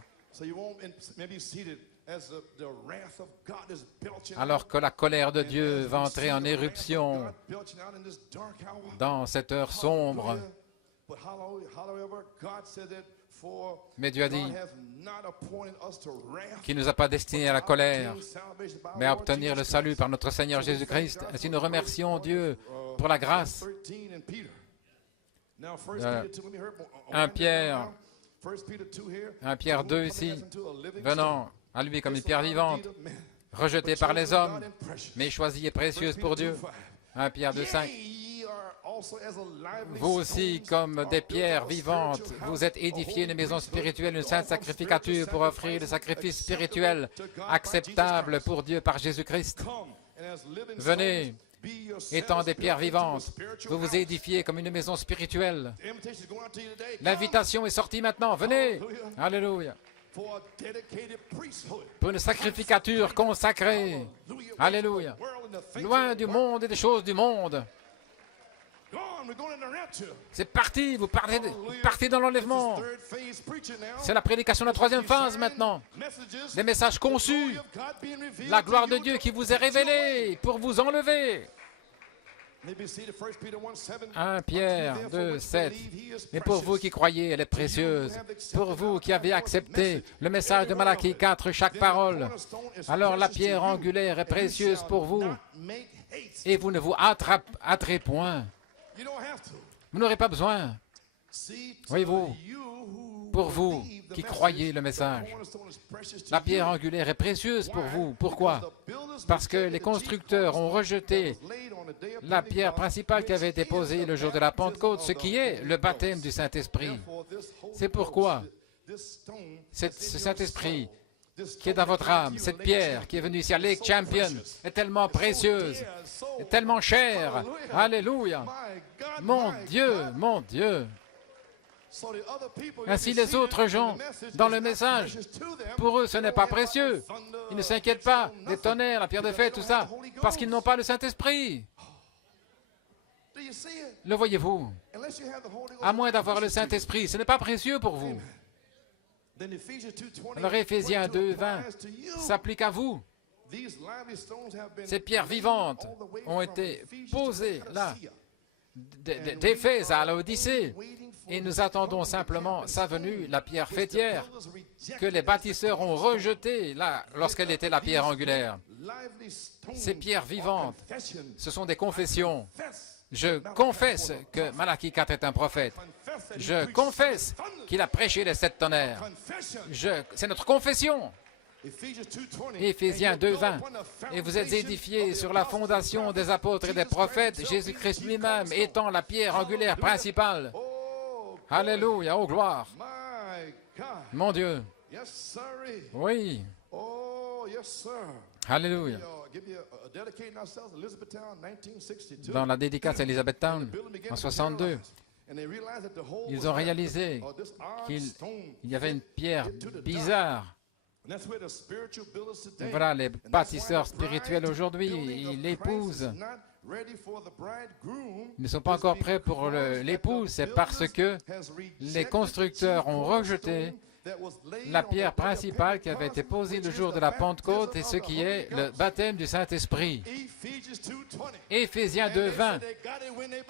Alors que la colère de Dieu va entrer en éruption dans cette heure sombre, mais Dieu a dit qu'il ne nous a pas destinés à la colère, mais à obtenir le salut par notre Seigneur Jésus-Christ. Ainsi nous remercions Dieu pour la grâce. 1 Pierre 2 ici, venant à lui comme une pierre vivante, rejetée par les hommes, mais choisie et précieuse pour Dieu. 1 Pierre 2,5. Vous aussi, comme des pierres vivantes, vous êtes édifiés une maison spirituelle, une sainte sacrificature pour offrir le sacrifice spirituel acceptable pour Dieu par Jésus-Christ. Venez, étant des pierres vivantes, vous vous édifiez comme une maison spirituelle. L'invitation est sortie maintenant. Venez. Alléluia. Pour une sacrificature consacrée. Alléluia. Loin du monde et des choses du monde. C'est parti, vous partez dans l'enlèvement. C'est la prédication de la troisième phase maintenant. Les messages conçus, la gloire de Dieu qui vous est révélée pour vous enlever. 1 Pierre 2, 7. Mais pour vous qui croyez, elle est précieuse. Pour vous qui avez accepté le message de Malachie 4, chaque parole, alors la pierre angulaire est précieuse pour vous et vous ne vous hâterez point. Vous n'aurez pas besoin. Voyez-vous, pour vous qui croyez le message, la pierre angulaire est précieuse pour vous. Pourquoi? Parce que les constructeurs ont rejeté la pierre principale qui avait été posée le jour de la Pentecôte, ce qui est le baptême du Saint-Esprit. C'est pourquoi ce Saint-Esprit qui est dans votre âme, cette pierre qui est venue ici à Lake Champion, est tellement précieuse, est tellement chère. Alléluia. Mon Dieu, mon Dieu. Ainsi les autres gens, dans le message, pour eux ce n'est pas précieux. Ils ne s'inquiètent pas des tonnerres, la pierre de fête, tout ça, parce qu'ils n'ont pas le Saint-Esprit. Le voyez-vous? À moins d'avoir le Saint-Esprit, ce n'est pas précieux pour vous. Alors Éphésiens 2:20 s'applique à vous. Ces pierres vivantes ont été posées là, d'Éphèse à Laodicée. Et nous attendons simplement sa venue, la pierre fêtière, que les bâtisseurs ont rejetée là, lorsqu'elle était la pierre angulaire. Ces pierres vivantes, ce sont des confessions. Je confesse que Malachie 4 est un prophète. Je confesse qu'il a prêché les 7 tonnerres. C'est notre confession. Éphésiens 2:20. Et vous êtes édifiés sur la fondation des apôtres et des prophètes, Jésus-Christ lui-même étant la pierre angulaire principale. Alléluia, oh gloire. Mon Dieu. Oui. Alléluia. Dans la dédicace à Elizabethtown, en 62, ils ont réalisé qu'il y avait une pierre bizarre. Et voilà, les bâtisseurs spirituels aujourd'hui, l'épouse, ne sont pas encore prêts pour l'épouse. C'est parce que les constructeurs ont rejeté la pierre principale qui avait été posée le jour de la Pentecôte et ce qui est le baptême du Saint-Esprit. Éphésiens 2:20.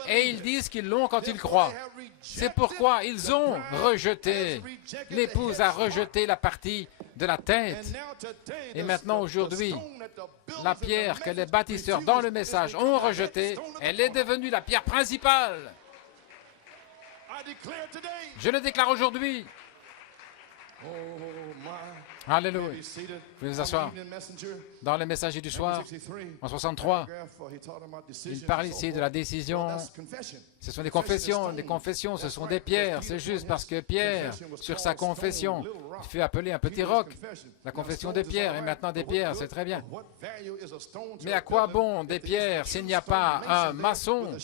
Et ils disent qu'ils l'ont quand ils croient. C'est pourquoi ils ont rejeté. L'épouse a rejeté la partie de la tête. Et maintenant, aujourd'hui, la pierre que les bâtisseurs dans le message ont rejetée, elle est devenue la pierre principale. Je le déclare aujourd'hui. Alléluia. Vous pouvez vous asseoir. Dans le messager du soir, en 63, il parle ici de la décision. Ce sont des confessions. Des confessions, ce sont des pierres. C'est juste parce que Pierre, sur sa confession, il fut appelé un petit roc. La confession des pierres, et maintenant des pierres, c'est très bien. Mais à quoi bon des pierres s'il n'y a pas un maçon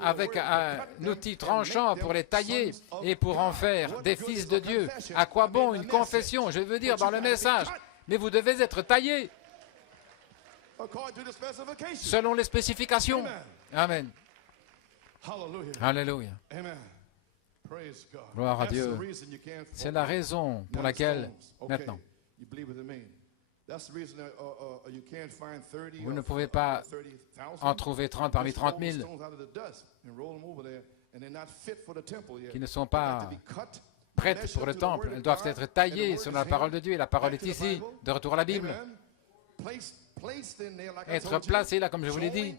avec un outil tranchant pour les tailler et pour en faire des fils de Dieu? À quoi bon une confession? Je veux dire dans le message, mais vous devez être taillés selon les spécifications. Amen. Alléluia. Gloire à Dieu. C'est la raison pour laquelle, maintenant, vous ne pouvez pas en trouver 30 parmi 30 000 qui ne sont pas prêtes pour le temple. Elles doivent être taillées selon la parole de Dieu. Et la parole est ici, de retour à la Bible. Être placés là, comme je vous l'ai dit,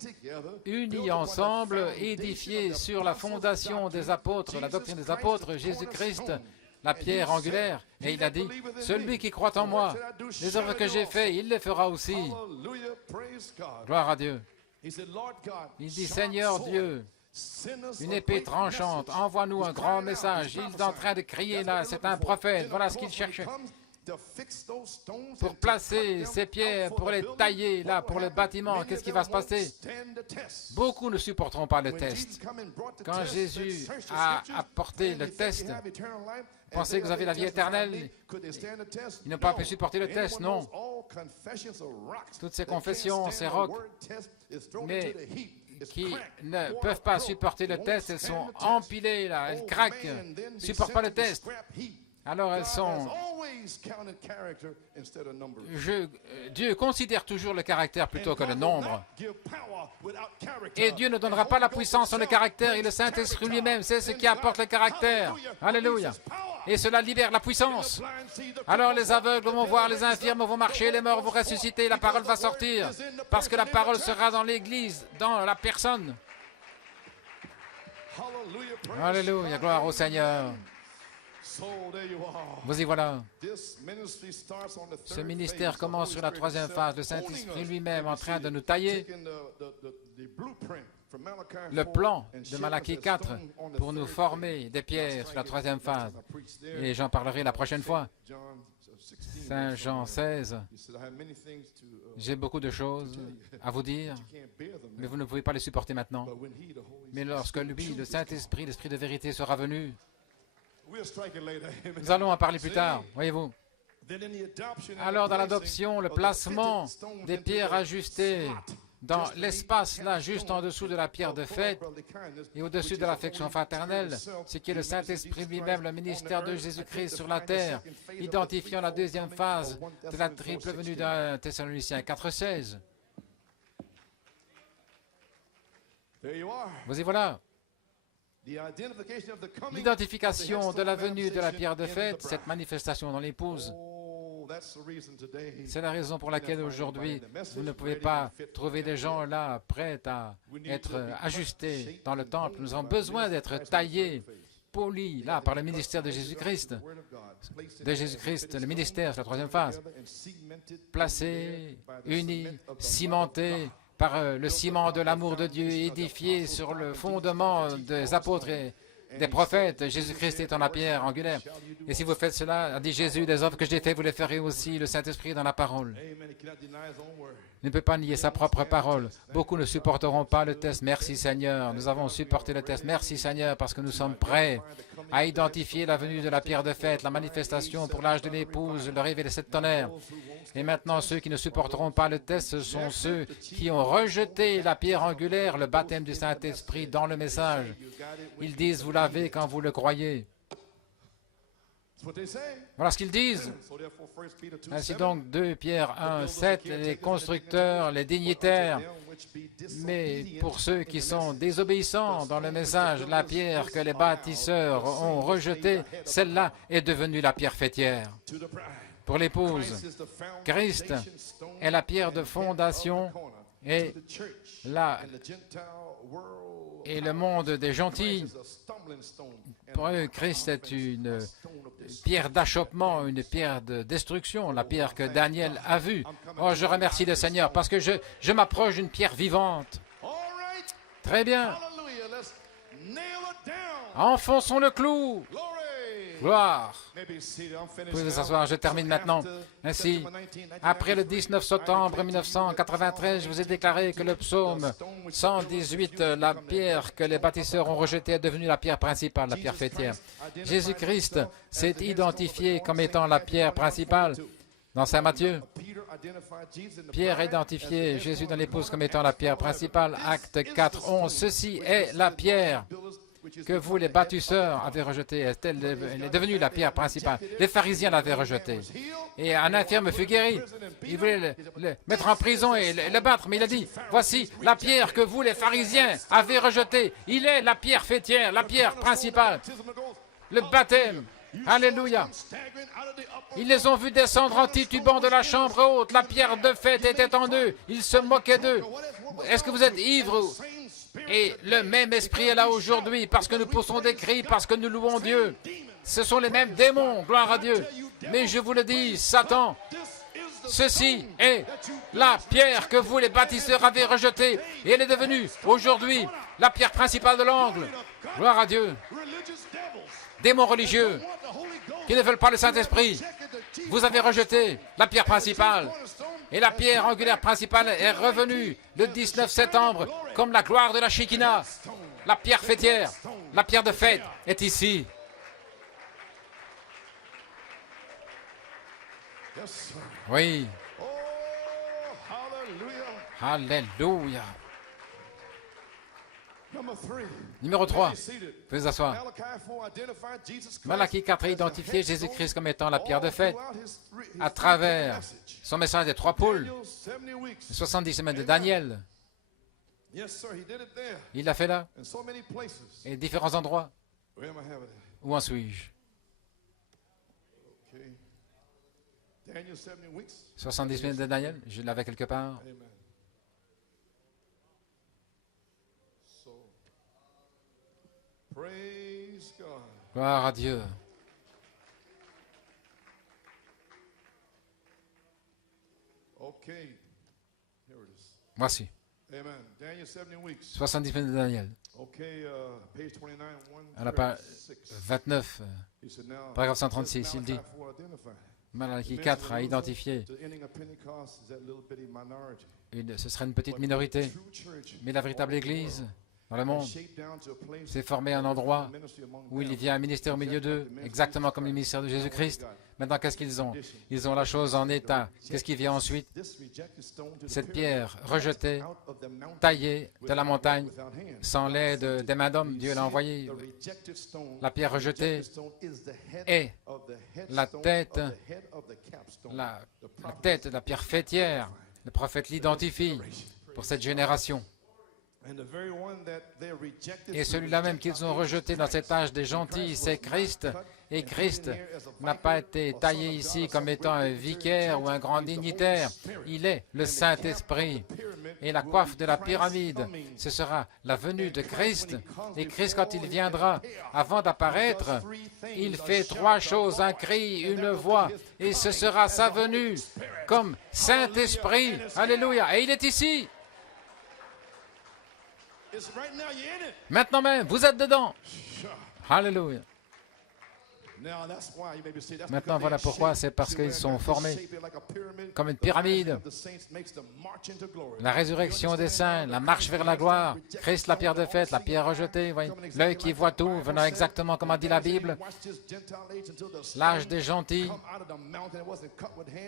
unis ensemble, édifiés sur la fondation des apôtres, la doctrine des apôtres, Jésus-Christ, la pierre angulaire. Et il a dit, celui qui croit en moi, les œuvres que j'ai faites, il les fera aussi. Gloire à Dieu. Il dit, Seigneur Dieu, une épée tranchante, envoie-nous un grand message. Il est en train de crier là, c'est un prophète, voilà ce qu'il cherchait. Pour placer ces pierres, pour les tailler là, pour le bâtiment, qu'est-ce qui va se passer? Beaucoup ne supporteront pas le test. Quand Jésus a apporté le test, pensez que vous avez la vie éternelle, ils n'ont pas pu supporter le test, non. Toutes ces confessions, ces rocs, mais qui ne peuvent pas supporter le test, elles sont empilées là, elles craquent, ne supportent pas le test. Alors elles sont... Dieu considère toujours le caractère plutôt que le nombre. Et Dieu ne donnera pas la puissance sans le caractère, et le Saint-Esprit lui-même, c'est ce qui apporte le caractère. Alléluia. Et cela libère la puissance. Alors les aveugles vont voir, les infirmes vont marcher, les morts vont ressusciter, la parole va sortir. Parce que la parole sera dans l'Église, dans la personne. Alléluia, gloire au Seigneur. Vous y voilà. Ce ministère commence sur la troisième phase. Le Saint-Esprit lui-même en train de nous tailler le plan de Malachie 4 pour nous former des pierres sur la troisième phase. Et j'en parlerai la prochaine fois. Saint Jean 16. J'ai beaucoup de choses à vous dire, mais vous ne pouvez pas les supporter maintenant. Mais lorsque lui, le Saint-Esprit, l'Esprit de vérité sera venu, nous allons en parler plus tard, voyez-vous. Alors, dans l'adoption, le placement des pierres ajustées dans l'espace, là, juste en dessous de la pierre de fête et au-dessus de l'affection fraternelle, ce qui est le Saint-Esprit lui-même, le ministère de Jésus-Christ sur la terre, identifiant la deuxième phase de la triple venue d'un Thessaloniciens 4,16. Vous y voilà. L'identification de la venue de la pierre de fête, cette manifestation dans l'épouse, c'est la raison pour laquelle aujourd'hui, vous ne pouvez pas trouver des gens là prêts à être ajustés dans le temple. Nous avons besoin d'être taillés, polis, là, par le ministère de Jésus-Christ. De Jésus-Christ, le ministère, c'est la troisième phase. Placés, unis, cimentés par le ciment de l'amour de Dieu, édifié sur le fondement des apôtres et des prophètes. Jésus-Christ est en la pierre angulaire. Et si vous faites cela, a dit Jésus, des œuvres que j'ai faites, vous les ferez aussi, le Saint-Esprit dans la parole. Il ne peut pas nier sa propre parole. Beaucoup ne supporteront pas le test. Merci Seigneur, nous avons supporté le test. Merci Seigneur, parce que nous sommes prêts à identifier la venue de la pierre de fête, la manifestation pour l'âge de l'épouse, le réveil des sept tonnerres. Et maintenant, ceux qui ne supporteront pas le test, ce sont ceux qui ont rejeté la pierre angulaire, le baptême du Saint-Esprit dans le message. Ils disent, vous l'avez quand vous le croyez. Voilà ce qu'ils disent. Ainsi donc, 2 Pierre 1, 7, les constructeurs, les dignitaires. Mais pour ceux qui sont désobéissants dans le message, la pierre que les bâtisseurs ont rejetée, celle-là est devenue la pierre fêtière. Pour l'épouse, Christ est la pierre de fondation et le monde des gentils. Pour eux, Christ est pierre d'achoppement, une pierre de destruction, la pierre que Daniel a vue. Oh, je remercie le Seigneur parce que je m'approche d'une pierre vivante. Très bien. Enfonçons le clou. Gloire. Vous pouvez vous asseoir, je termine maintenant. Ainsi, après le 19 septembre 1993, je vous ai déclaré que le psaume 118, la pierre que les bâtisseurs ont rejetée, est devenue la pierre principale, la pierre fêtière. Jésus-Christ s'est identifié comme étant la pierre principale dans Saint Matthieu. Pierre a identifié Jésus dans l'épouse comme étant la pierre principale. Acte 4, 11. Ceci est la pierre que vous, les bâtisseurs, avez rejetée. Elle est devenue la pierre principale. Les pharisiens l'avaient rejetée. Et un infirme fut guéri. Il voulait le mettre en prison et le battre, mais il a dit, voici la pierre que vous, les pharisiens, avez rejetée. Il est la pierre fêtière, la pierre principale. Le baptême. Alléluia. Ils les ont vus descendre en titubant de la chambre haute. La pierre de fête était en eux. Ils se moquaient d'eux. Est-ce que vous êtes ivres? Et le même esprit est là aujourd'hui, parce que nous poussons des cris, parce que nous louons Dieu. Ce sont les mêmes démons, gloire à Dieu. Mais je vous le dis, Satan, ceci est la pierre que vous, les bâtisseurs, avez rejetée. Et elle est devenue, aujourd'hui, la pierre principale de l'angle. Gloire à Dieu. Démons religieux qui ne veulent pas le Saint-Esprit, vous avez rejeté la pierre principale. Et la pierre angulaire principale est revenue le 19 septembre comme la gloire de la Shekinah. La pierre fêtière, la pierre de fête est ici. Oui. Alléluia. Numéro 3. Veuillez vous asseoir. Malachie 4 a identifié Jésus-Christ comme étant la pierre de fête à travers son message des 3 poules, les 70 semaines de Daniel. Il l'a fait là, et différents endroits. Où en suis-je? 70 semaines de Daniel, je l'avais quelque part. Gloire à Dieu. Voici. 70 semaines de Daniel. À la page 29, paragraphe 136, il dit, Malachie 4 a identifié, ce serait une petite minorité, mais la véritable Église dans le monde s'est formé un endroit où il y a un ministère au milieu d'eux, exactement comme le ministère de Jésus-Christ. Maintenant, qu'est-ce qu'ils ont? Ils ont la chose en état. Qu'est-ce qui vient ensuite? Cette pierre rejetée, taillée de la montagne, sans l'aide des mains d'hommes, Dieu l'a envoyée. La pierre rejetée est la tête de la pierre fêtière. Le prophète l'identifie pour cette génération. Et celui-là même qu'ils ont rejeté dans cet âge des gentils, c'est Christ. Et Christ n'a pas été taillé ici comme étant un vicaire ou un grand dignitaire. Il est le Saint-Esprit. Et la coiffe de la pyramide, ce sera la venue de Christ. Et Christ, quand il viendra, avant d'apparaître, il fait 3 choses, un cri, une voix. Et ce sera sa venue comme Saint-Esprit. Alléluia. Et il est ici. Maintenant même, vous êtes dedans. Alléluia. Maintenant, voilà pourquoi, c'est parce qu'ils sont formés comme une pyramide. La résurrection des saints, la marche vers la gloire, Christ la pierre de fête, la pierre rejetée, l'œil qui voit tout, venant exactement comme a dit la Bible, l'âge des gentils,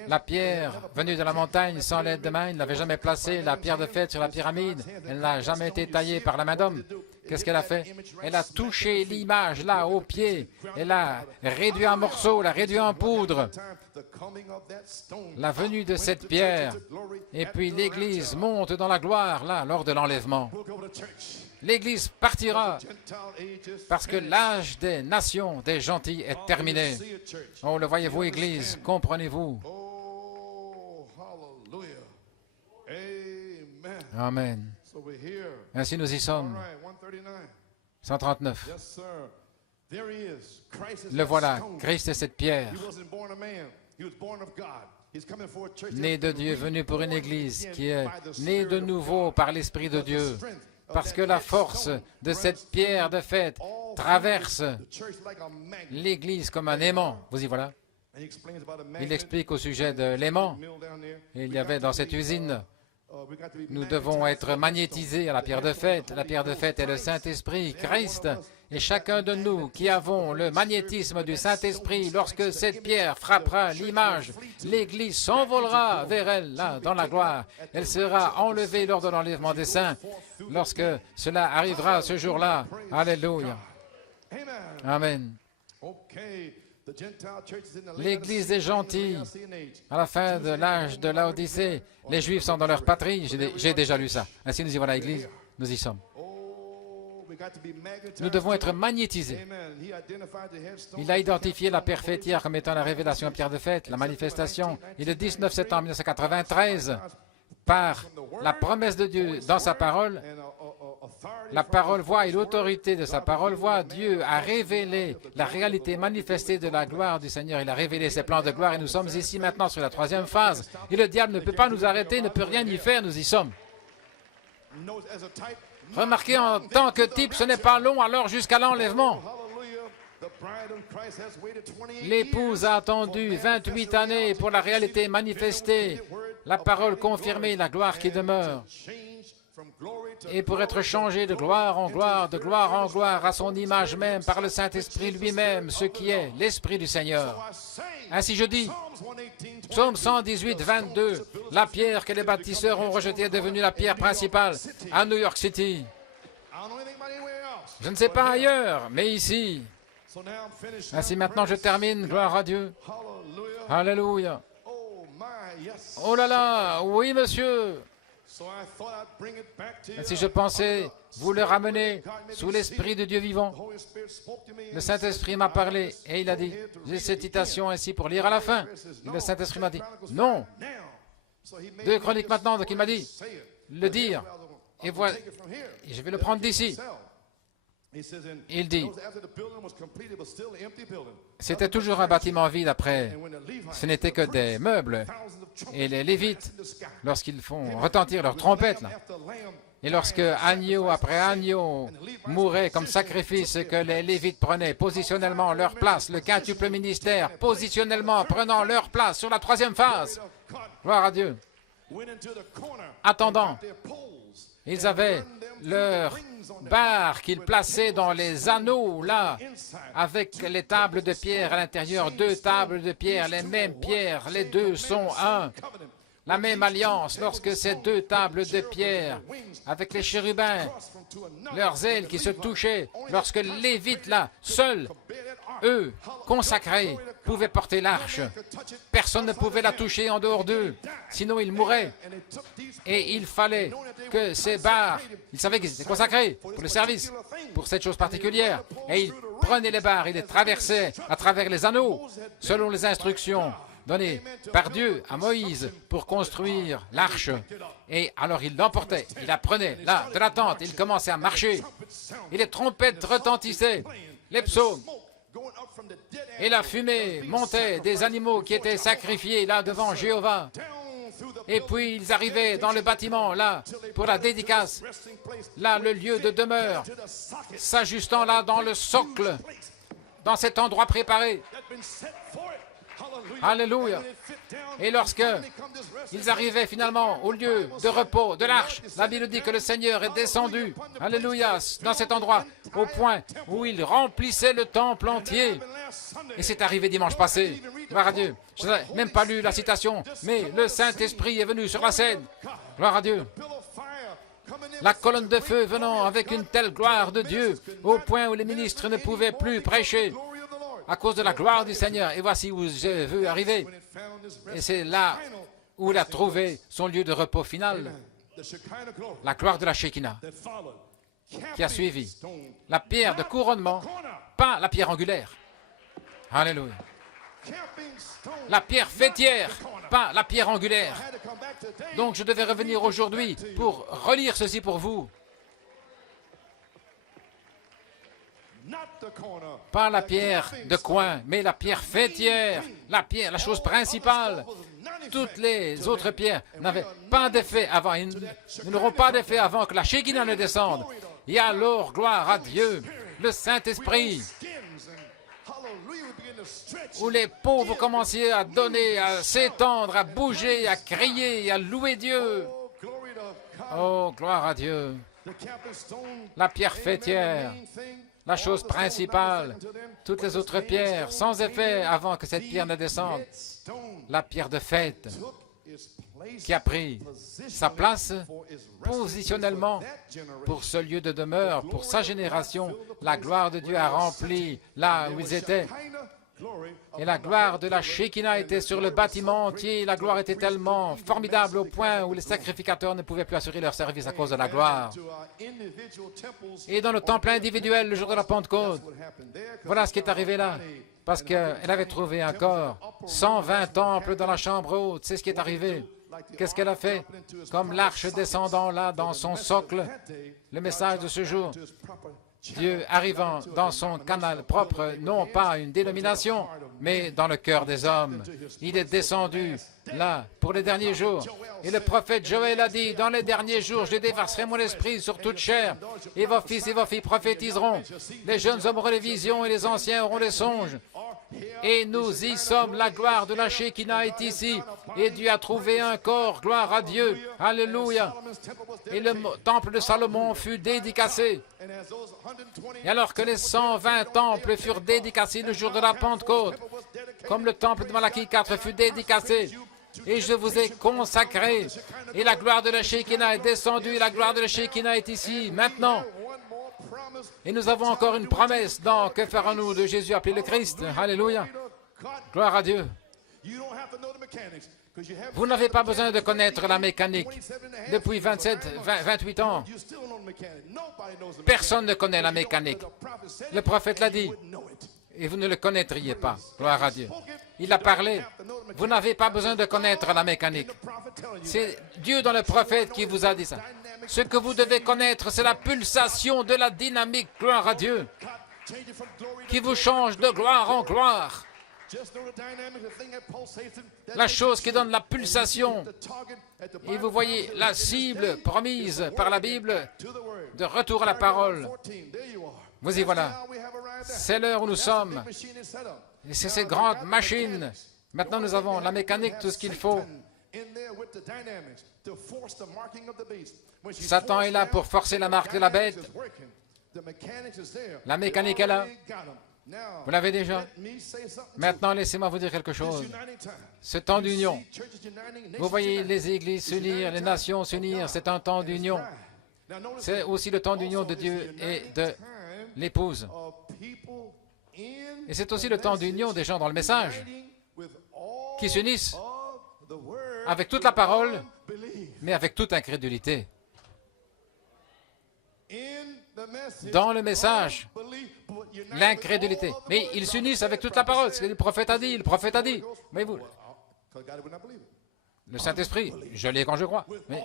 la pierre venue de la montagne sans l'aide de main, il n'avait jamais placé la pierre de fête sur la pyramide, elle n'a jamais été taillée par la main d'homme. Qu'est-ce qu'elle a fait? Elle a touché l'image là, au pied. Elle a réduit en morceaux, l'a réduit en poudre. La venue de cette pierre. Et puis l'Église monte dans la gloire là, lors de l'enlèvement. L'Église partira parce que l'âge des nations, des gentils, est terminé. Oh, le voyez-vous, Église, comprenez-vous? Amen. Ainsi nous y sommes. 139. Le voilà, Christ est cette pierre. Né de Dieu, venu pour une église qui est née de nouveau par l'Esprit de Dieu. Parce que la force de cette pierre de fête traverse l'église comme un aimant. Vous y voilà. Il explique au sujet de l'aimant. Il y avait dans cette usine, nous devons être magnétisés à la pierre de fête. La pierre de fête est le Saint-Esprit, Christ. Et chacun de nous qui avons le magnétisme du Saint-Esprit, lorsque cette pierre frappera l'image, l'Église s'envolera vers elle, là, dans la gloire. Elle sera enlevée lors de l'enlèvement des saints. Lorsque cela arrivera ce jour-là, alléluia. Amen. L'Église des gentils, à la fin de l'âge de Laodicée, les Juifs sont dans leur patrie. J'ai déjà lu ça. Ainsi, nous y voilà, l'Église. Nous y sommes. Nous devons être magnétisés. Il a identifié la pierre fêtière comme étant la révélation à pierre de fête, la manifestation. Et le 19 septembre 1993, par la promesse de Dieu dans sa parole, la parole voix et l'autorité de sa parole voix, Dieu a révélé la réalité manifestée de la gloire du Seigneur. Il a révélé ses plans de gloire et nous sommes ici maintenant sur la troisième phase. Et le diable ne peut pas nous arrêter, ne peut rien y faire, nous y sommes. Remarquez, en tant que type, ce n'est pas long alors jusqu'à l'enlèvement. L'épouse a attendu 28 années pour la réalité manifestée, la parole confirmée, la gloire qui demeure. Et pour être changé de gloire en gloire, de gloire en gloire, à son image même, par le Saint-Esprit lui-même, ce qui est l'Esprit du Seigneur. Ainsi je dis, Psaume 118, 22, la pierre que les bâtisseurs ont rejetée est devenue la pierre principale à New York City. Je ne sais pas ailleurs, mais ici. Ainsi maintenant je termine, gloire à Dieu. Alléluia. Oh là là, oui monsieur. Ainsi je pensais vous le ramener sous l'Esprit de Dieu vivant. Le Saint-Esprit m'a parlé et il a dit, j'ai cette citation ainsi pour lire à la fin. Et le Saint-Esprit m'a dit, non. 2 Chroniques maintenant, donc il m'a dit, le dire. Et voilà, je vais le prendre d'ici. Il dit, c'était toujours un bâtiment vide après. Ce n'était que des meubles. Et les Lévites, lorsqu'ils font retentir leurs trompettes, là, et lorsque agneau après agneau mourait comme sacrifice, que les Lévites prenaient positionnellement leur place, le quintuple ministère, positionnellement prenant leur place sur la troisième phase. Gloire à Dieu. Attendant, ils avaient leur barre qu'ils plaçaient dans les anneaux, là, avec les tables de pierre à l'intérieur, 2 tables de pierre, les mêmes pierres, les deux sont un. La même alliance, lorsque ces 2 tables de pierre, avec les chérubins, leurs ailes qui se touchaient, lorsque les Lévites, là, seuls, eux, consacrés, pouvaient porter l'arche. Personne ne pouvait la toucher en dehors d'eux, sinon ils mouraient. Et il fallait que ces barres, ils savaient qu'ils étaient consacrés pour le service, pour cette chose particulière. Et ils prenaient les barres, ils les traversaient à travers les anneaux, selon les instructions données par Dieu à Moïse pour construire l'arche. Et alors il l'emportait, il la prenait là, de la tente, il commençait à marcher. Et les trompettes retentissaient, les psaumes. Et la fumée montait des animaux qui étaient sacrifiés là devant Jéhovah. Et puis ils arrivaient dans le bâtiment là pour la dédicace. Là, le lieu de demeure, s'ajustant là dans le socle, dans cet endroit préparé. Alléluia. Et lorsque ils arrivaient finalement au lieu de repos de l'arche, la Bible dit que le Seigneur est descendu, alléluia, dans cet endroit, au point où il remplissait le temple entier. Et c'est arrivé dimanche passé. Gloire à Dieu. Je n'ai même pas lu la citation, mais le Saint-Esprit est venu sur la scène. Gloire à Dieu. La colonne de feu venant avec une telle gloire de Dieu, au point où les ministres ne pouvaient plus prêcher à cause de la gloire du Seigneur. Et voici où je veux arriver. Et c'est là où il a trouvé son lieu de repos final. La gloire de la Shekinah qui a suivi. La pierre de couronnement, pas la pierre angulaire. Alléluia. La pierre fêtière, pas la pierre angulaire. Donc je devais revenir aujourd'hui pour relire ceci pour vous. Pas la pierre de coin, mais la pierre faîtière, la chose principale. Toutes les autres pierres n'avaient pas d'effet avant, ils n'auront pas d'effet avant que la Shekinah ne descende. Et alors, gloire à Dieu, le Saint-Esprit, où les peaux vont commencer à donner, à s'étendre, à bouger, à crier, à louer Dieu. Oh, gloire à Dieu. La pierre faîtière, la chose principale, toutes les autres pierres, sans effet avant que cette pierre ne descende. La pierre de fête qui a pris sa place positionnellement pour ce lieu de demeure, pour sa génération. La gloire de Dieu a rempli là où ils étaient. Et la gloire de la Shekinah était sur le bâtiment entier. La gloire était tellement formidable au point où les sacrificateurs ne pouvaient plus assurer leur service à cause de la gloire. Et dans le temple individuel, le jour de la Pentecôte, voilà ce qui est arrivé là. Parce qu'elle avait trouvé un corps, 120 temples dans la chambre haute. C'est ce qui est arrivé. Qu'est-ce qu'elle a fait? Comme l'arche descendant là dans son socle, le message de ce jour. Dieu arrivant dans son canal propre, non pas une dénomination, mais dans le cœur des hommes. Il est descendu là pour les derniers jours. Et le prophète Joël a dit, dans les derniers jours, je déverserai mon esprit sur toute chair, et vos fils et vos filles prophétiseront. Les jeunes hommes auront les visions et les anciens auront les songes. Et nous y sommes, la gloire de la Shekinah est ici, et Dieu a trouvé un corps, gloire à Dieu, alléluia. Et le temple de Salomon fut dédicacé. Et alors que les 120 temples furent dédicacés le jour de la Pentecôte, comme le temple de Malachie 4 fut dédicacé, et je vous ai consacré, et la gloire de la Shekinah est descendue, et la gloire de la Shekinah est ici, maintenant. Et nous avons encore une promesse dans Que ferons-nous de Jésus appelé le Christ? Alléluia. Gloire à Dieu. Vous n'avez pas besoin de connaître la mécanique. Depuis 28 ans, personne ne connaît la mécanique. Le prophète l'a dit. Et vous ne le connaîtriez pas. Gloire à Dieu. Il a parlé. Vous n'avez pas besoin de connaître la mécanique. C'est Dieu dans le prophète qui vous a dit ça. Ce que vous devez connaître, c'est la pulsation de la dynamique, gloire à Dieu, qui vous change de gloire en gloire. La chose qui donne la pulsation. Et vous voyez la cible promise par la Bible de retour à la parole. Vous y voilà. C'est l'heure où nous sommes. Et c'est ces grandes machines. Maintenant, nous avons la mécanique, tout ce qu'il faut. Satan est là pour forcer la marque de la bête. La mécanique est là. Vous l'avez déjà. Maintenant, laissez-moi vous dire quelque chose. Ce temps d'union. Vous voyez les églises s'unir, les nations s'unir. C'est un temps d'union. C'est aussi le temps d'union de Dieu et de l'épouse. Et c'est aussi le temps d'union des gens dans le message qui s'unissent avec toute la parole, mais avec toute incrédulité. Dans le message, l'incrédulité. Mais ils s'unissent avec toute la parole. Ce que le prophète a dit, le prophète a dit. Mais vous, le Saint-Esprit, je l'ai quand je crois. Mais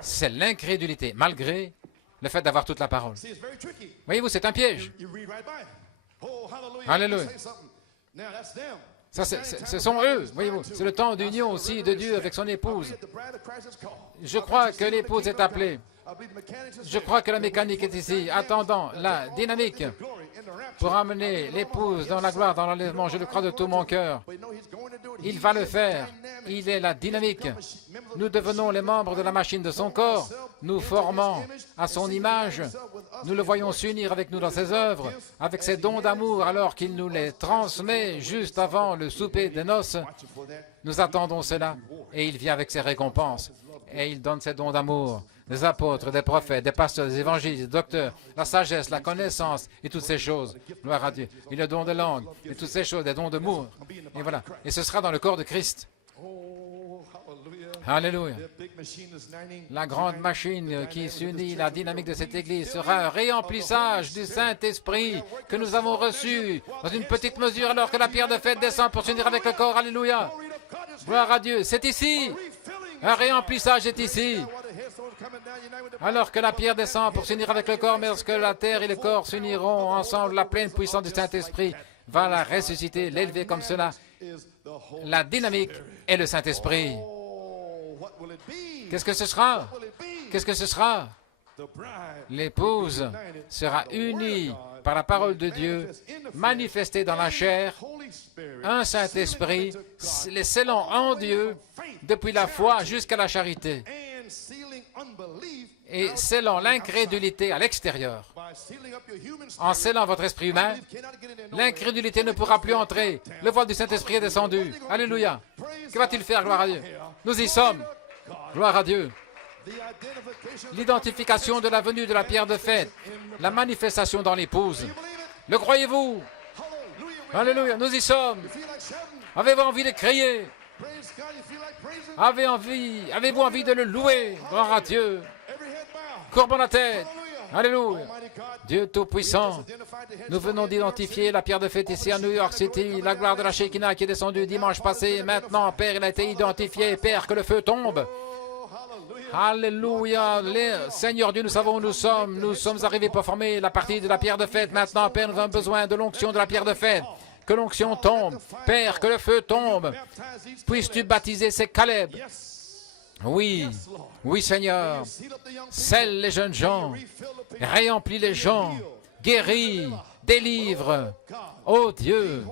c'est l'incrédulité, malgré le fait d'avoir toute la parole. Voyez-vous, c'est un piège. Alléluia. Ça, ce sont eux, voyez-vous. C'est le temps d'union aussi de Dieu avec son épouse. Je crois que l'épouse est appelée. Je crois que la mécanique est ici, attendant la dynamique pour amener l'épouse dans la gloire, dans l'enlèvement. Je le crois de tout mon cœur. Il va le faire. Il est la dynamique. Nous devenons les membres de la machine de son corps. Nous formons à son image. Nous le voyons s'unir avec nous dans ses œuvres, avec ses dons d'amour, alors qu'il nous les transmet juste avant le souper des noces. Nous attendons cela. Et il vient avec ses récompenses. Et il donne ses dons d'amour. Des apôtres, des prophètes, des pasteurs, des évangiles, des docteurs, la sagesse, la connaissance et toutes ces choses. Gloire à Dieu. Et le don de langue et toutes ces choses, des dons d'amour. Et voilà. Et ce sera dans le corps de Christ. Alléluia. La grande machine qui s'unit, la dynamique de cette Église sera un réemplissage du Saint-Esprit que nous avons reçu dans une petite mesure alors que la pierre de fête descend pour s'unir avec le corps. Alléluia. Gloire à Dieu. C'est ici. Un réemplissage est ici. Alors que la pierre descend pour s'unir avec le corps, mais lorsque la terre et le corps s'uniront ensemble, la pleine puissance du Saint-Esprit va la ressusciter, l'élever comme cela. La dynamique est le Saint-Esprit. Qu'est-ce que ce sera? Qu'est-ce que ce sera? L'épouse sera unie par la parole de Dieu, manifestée dans la chair, un Saint-Esprit, les scellant en Dieu depuis la foi jusqu'à la charité, et scellant l'incrédulité à l'extérieur. En scellant votre esprit humain, l'incrédulité ne pourra plus entrer. Le voile du Saint-Esprit est descendu. Alléluia. Que va-t-il faire, gloire à Dieu? Nous y sommes. Gloire à Dieu. L'identification de la venue de la pierre de fête, la manifestation dans l'épouse. Le croyez-vous? Alléluia, nous y sommes. Avez-vous envie de crier? Avez-vous envie de le louer? Gloire à Dieu. Courbons la tête. Alléluia. Dieu Tout-Puissant, nous venons d'identifier la pierre de fête ici à New York City, la gloire de la Shekinah qui est descendue dimanche passé. Maintenant, Père, il a été identifié. Père, que le feu tombe. Alléluia. Seigneur Dieu, nous savons où nous sommes. Nous sommes arrivés pour former la partie de la pierre de fête. Maintenant, Père, nous avons besoin de l'onction de la pierre de fête. Que l'onction tombe. Père, que le feu tombe. Puisses-tu baptiser ces Caleb? Oui, oui, Seigneur. Scelle les jeunes gens. Réemplis les gens. Guéris, délivre. Oh Dieu,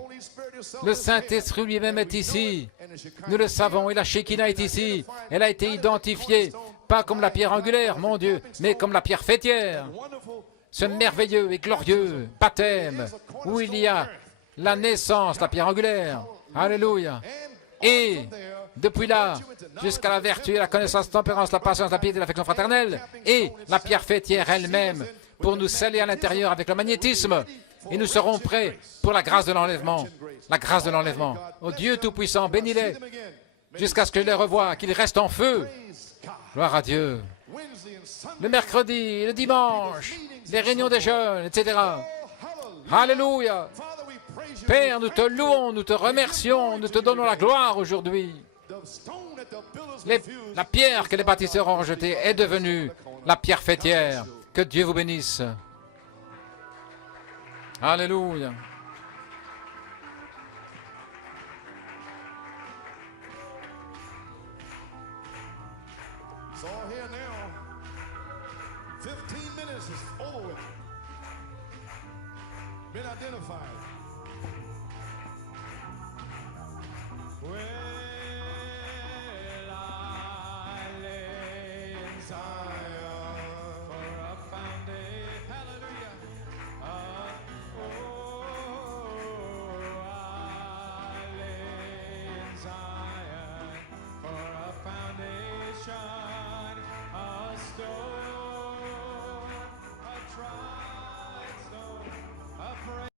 le Saint-Esprit lui-même est ici. Nous le savons, et la Shekinah est ici. Elle a été identifiée, pas comme la pierre angulaire, mon Dieu, mais comme la pierre fêtière. Ce merveilleux et glorieux baptême où il y a la naissance, la pierre angulaire. Alléluia. Et depuis là, jusqu'à la vertu, la connaissance, la tempérance, la patience, la piété, l'affection fraternelle, et la pierre fêtière elle-même, pour nous sceller à l'intérieur avec le magnétisme. Et nous serons prêts pour la grâce de l'enlèvement. La grâce de l'enlèvement. Oh Dieu Tout-Puissant, bénis-les jusqu'à ce que je les revoie, qu'ils restent en feu. Gloire à Dieu. Le mercredi, le dimanche, les réunions des jeunes, etc. Alléluia. Père, nous te louons, nous te remercions, nous te donnons la gloire aujourd'hui. La pierre que les bâtisseurs ont rejetée est devenue la pierre fêtière. Que Dieu vous bénisse. Alléluia. It's all here now. 15 minutes is over with. Been identified. Well, I lay inside.